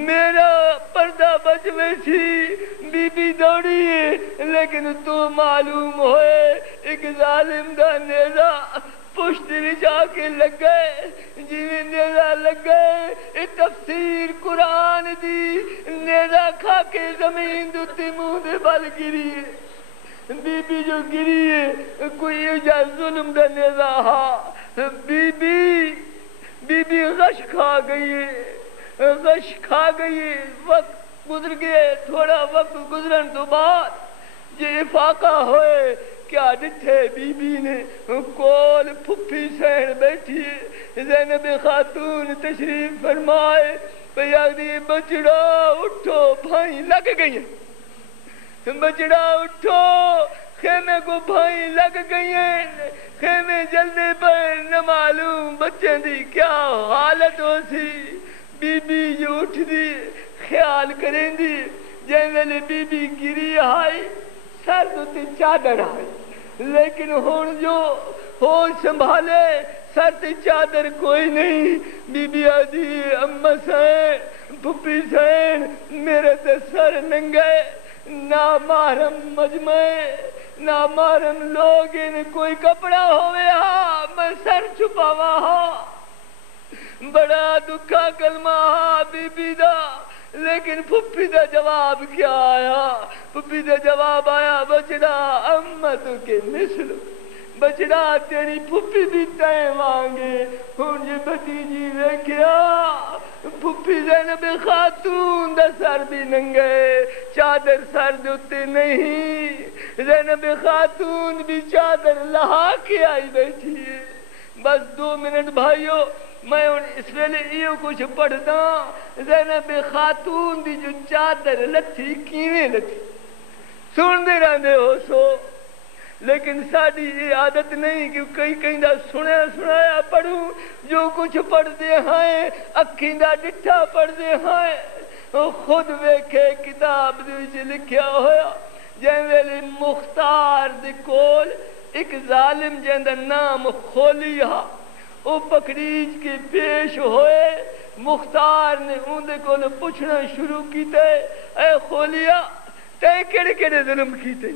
میرا پردہ بچ ویسی۔ بی بی دوڑی ہے لیکن تو معلوم ہوئے ایک ظالم دا نیزہ پشت رجا کے لگ گئے، جیویں نیزہ لگ گئے۔ اے تفسیر قرآن دی، نیزہ کھا کے زمین دوتی منہ دے بل گری ہے، بی بی جو گری ہے کوئی جا ظلم دا نیزہ ہا، بی بی غش کھا گئی ہے، غش کھا گئی ہے۔ وقت گزر گئے، تھوڑا وقت گزرن تو بعد یہ افاقہ ہوئے کیا ڈٹھے بی بی نے کول پھپھی سین بیٹھی ہے، زینب خاتون تشریف فرمائے پہ دی بچڑا اٹھو بھائی لگ گئی ہیں، بچڑا اٹھو خیمے کو بھائی لگ گئی ہیں، خیمے جلدے پر نہ معلوم بچے دی کیا حالت ہو سی۔ بی بی جو اٹھ دی خیال کریں دی جے ویلے بی بی گری آئی سر تے چادر آئی لیکن ہون جو ہوش سنبھالے سر تے چادر کوئی نہیں بی بی آدھی اماں سین پھپھی سین میرے تے سر ننگے نہ محرم مجمع نہ محرم لوگ ان کوئی کپڑا ہوئے ہاں میں سر چھپاوا ہاں بڑا دکھا کلمہ ہاں بی بی دا لیکن پھپھی دا جواب کیا آیا پھپھی دا جواب آیا بچڑا امت کے مثل بچڑا تیری پھپھی بھی تائیں مانگے ہون جی بھتیجی ویکھیا پھپھی زینب خاتون دا سر بھی ننگے چادر سر دوتے نہیں زینب خاتون بھی چادر لہا کے آئی بیٹھی ہے بس 2 منٹ بھائیو میں اس ویلے یہ کچھ پڑھتا زینب خاتون دی جو چادر لتھی کیویں لتھی سن دے رہندے ہو سو لیکن ساڑی یہ عادت نہیں کہ کہیں دا سنایا پڑھوں جو کچھ پڑھ دے ہیں اکھیں دا ڈٹھا پڑھ دے ہیں خود ویکھے کتاب دے لکھیا ہویا جن ویلے مختار دے کول ایک ظالم جن دا نام خولیا او پکڑیج کے پیش ہوئے مختار نے اندے کول پوچھنا شروع کیتے اے خولیا تے کیڑے کیڑے ظلم کیتے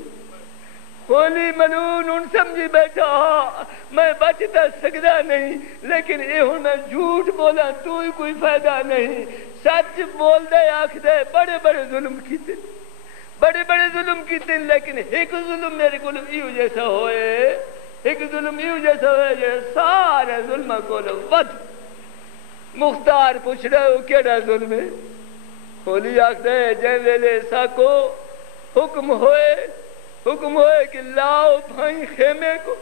خولی منون ان سمجھی بیٹھا ہاں میں بچتا سکتا نہیں لیکن اے ہوں میں جھوٹ بولا تو ہی کوئی فائدہ نہیں سچ بول دے آکھ دے بڑے بڑے ظلم کیتے لیکن ایک ظلم میرے کو ایو جیسا ہوئے جو سارے ظلم کو ود مختار پوچھ رہے ہو کیڑا ظلم ہے خولی آکھ دے جن ویلے ساکو حکم ہوئے کہ لاؤ بھائی خیمے کو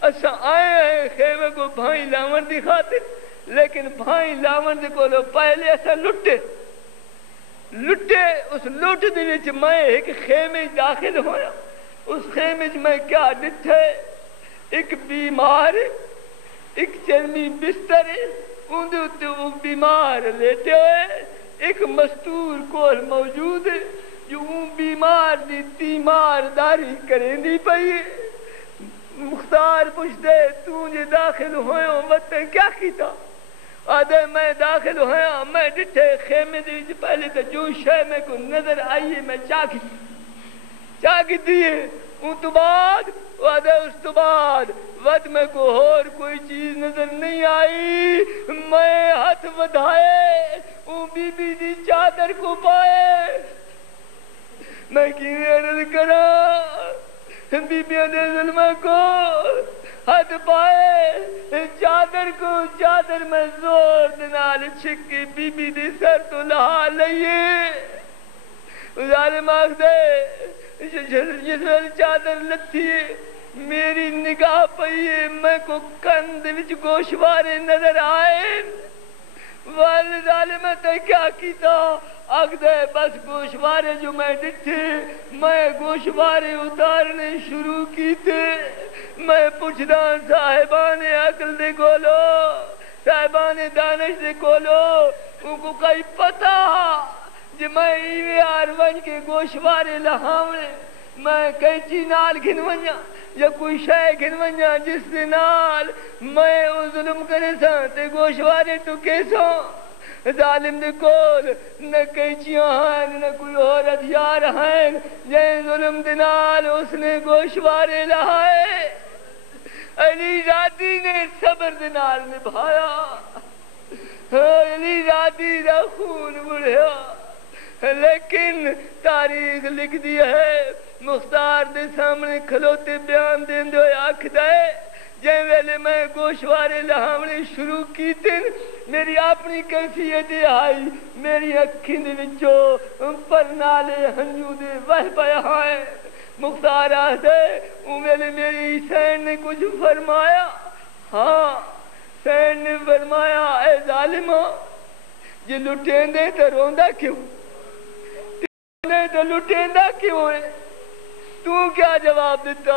اچھا آئے ہیں خیمے کو بھائی لاون دی خاطر لیکن بھائی لاون دی کو پہلے ایسا لٹے اس لٹ دی وچ میں ایک خیمے داخل ہویا اس خیمے میں کیا ڈٹھے ایک بیمار ایک چرمی بستر اندے اتے وہ بیمار لیٹے ہوئے ایک مستور کول موجود ہے جو بیمار دی تیمار داری کریں دی پئی مختار پوچھتے تو جے داخل ہوئے ہوں وطن کیا کیتا آدھے میں داخل ہویا میں ڈٹھے خیمے دی پہلے تو جو شے میں کو نظر آئیے میں چاکی دیئے ان تو بعد آدھے اس تو بعد وقت میں کو اور کوئی چیز نظر نہیں آئی میں ہاتھ ودھائے ان بی بی دی چادر کو پائے میں کیویں عرض کرا بی بیاں دے ظلم کو ہاتھ پائے چادر میں زور دنال چھکی بی بی دی سر تو لہا لئیے ظالم آکھ دے جس ویل چادر لتھی میری نگاہ پئیے میں کو کند وچ گوشوارے نظر آئے والد ظالمہ تے کیا کیتا آکھ دے بس گوشوارے جو میں ڈٹھے میں گوشوارے اتارنے شروع کیتے میں پوچھدا صاحبان عقل دے کولو صاحبان دانش دے کولو ان کو کئی پتہ جی میں ایوے آرون کے گوشوارے لہاونے میں کئی نال گھنونیا یا کوئی شے گھنونیا جس دے نال میں او ظلم کرے ساں تے گوشوارے تو کیسوں ظالم دے کول نہ کیچیاں ہیں نہ کوئی اور ہتھیار ہیں جائیں ظلم دے نال اس نے گوشوارے لہائے علی رادی نے صبر دے نال نبھایا علی رادی دا خون بڑھیا لیکن تاریخ لکھ دی ہے مختار دے سامنے کھلوتے بیان دین دے آکھ دے جائیں ویلے میں گوشوارے لہاونے شروع کیتے میری اپنی کیفیت آئی میری اکھیں دے وچوں پر نالے ہنجو دے وہ پیا ہیں مختار آدھے ان ویلے میری حسین نے کچھ فرمایا ہاں حسین نے فرمایا اے ظالمہ جی لٹیں دے تو روندہ کیوں تو لٹیندا کیوں ہے تو کیا جواب دیتا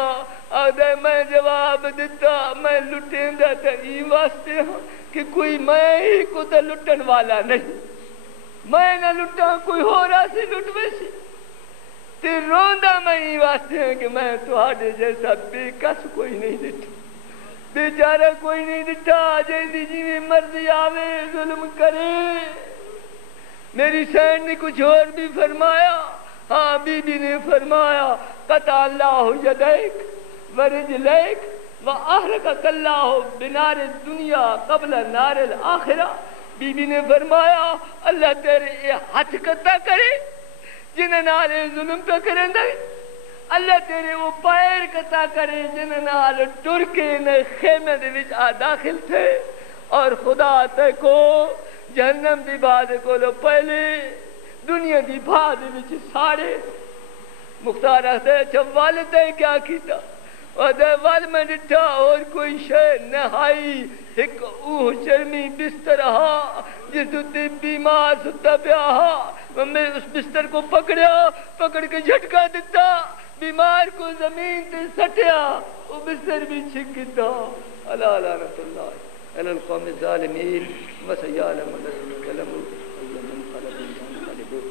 آدھے میں جواب دیتا میں لٹیندا تا ای واسطے ہوں کہ کوئی میں ہی کو تے لٹن والا نہیں، میں نہ لٹا کوئی ہو رہا سے لٹ ویسے تے روندا میں ہی واسطے ہیں کہ میں تہاڈے جیسا بے کس کوئی نہیں دیتا، بیچارہ کوئی نہیں دیتا، جیسی جی مرضی آوے ظلم کرے۔ میری سین نے کچھ اور بھی فرمایا، ہاں بی بی نے فرمایا قطع اللہ یدیک ورجلیک وَأَحْرَقَكَ اللَّهُ بِنَارِ الدُّنْيَا قبل نار الآخرہ۔ بی بی نے فرمایا اللہ تیرے ہاتھ قطع کرے جنہیں نالے ظلم تو کریں دے، اللہ تیرے وہ پیر قطع کرے جنہیں نال ٹر کے نے خیمے دے وچ داخل تھے، اور خدا تے کو جہنم دی بات کو لو پہلے دنیا دی بات وچ ساڑے۔ مختار آتے اچھا والد ہے کیا کیتا، وال میں ڈٹھا اور کوئی شے نہائی ایک اوہ چرمی بستر ہا جس تے بیمار ستا پیا ہا، میں اس بستر کو پکڑ کے جھٹکا دیتا، بیمار کو زمین تے سٹیا، وہ بستر بھی چھک گیا۔ الا لعنت اللہ علی القوم الظالمین وسیعلم الذین ظلموا ایا منقلب انقلبوا۔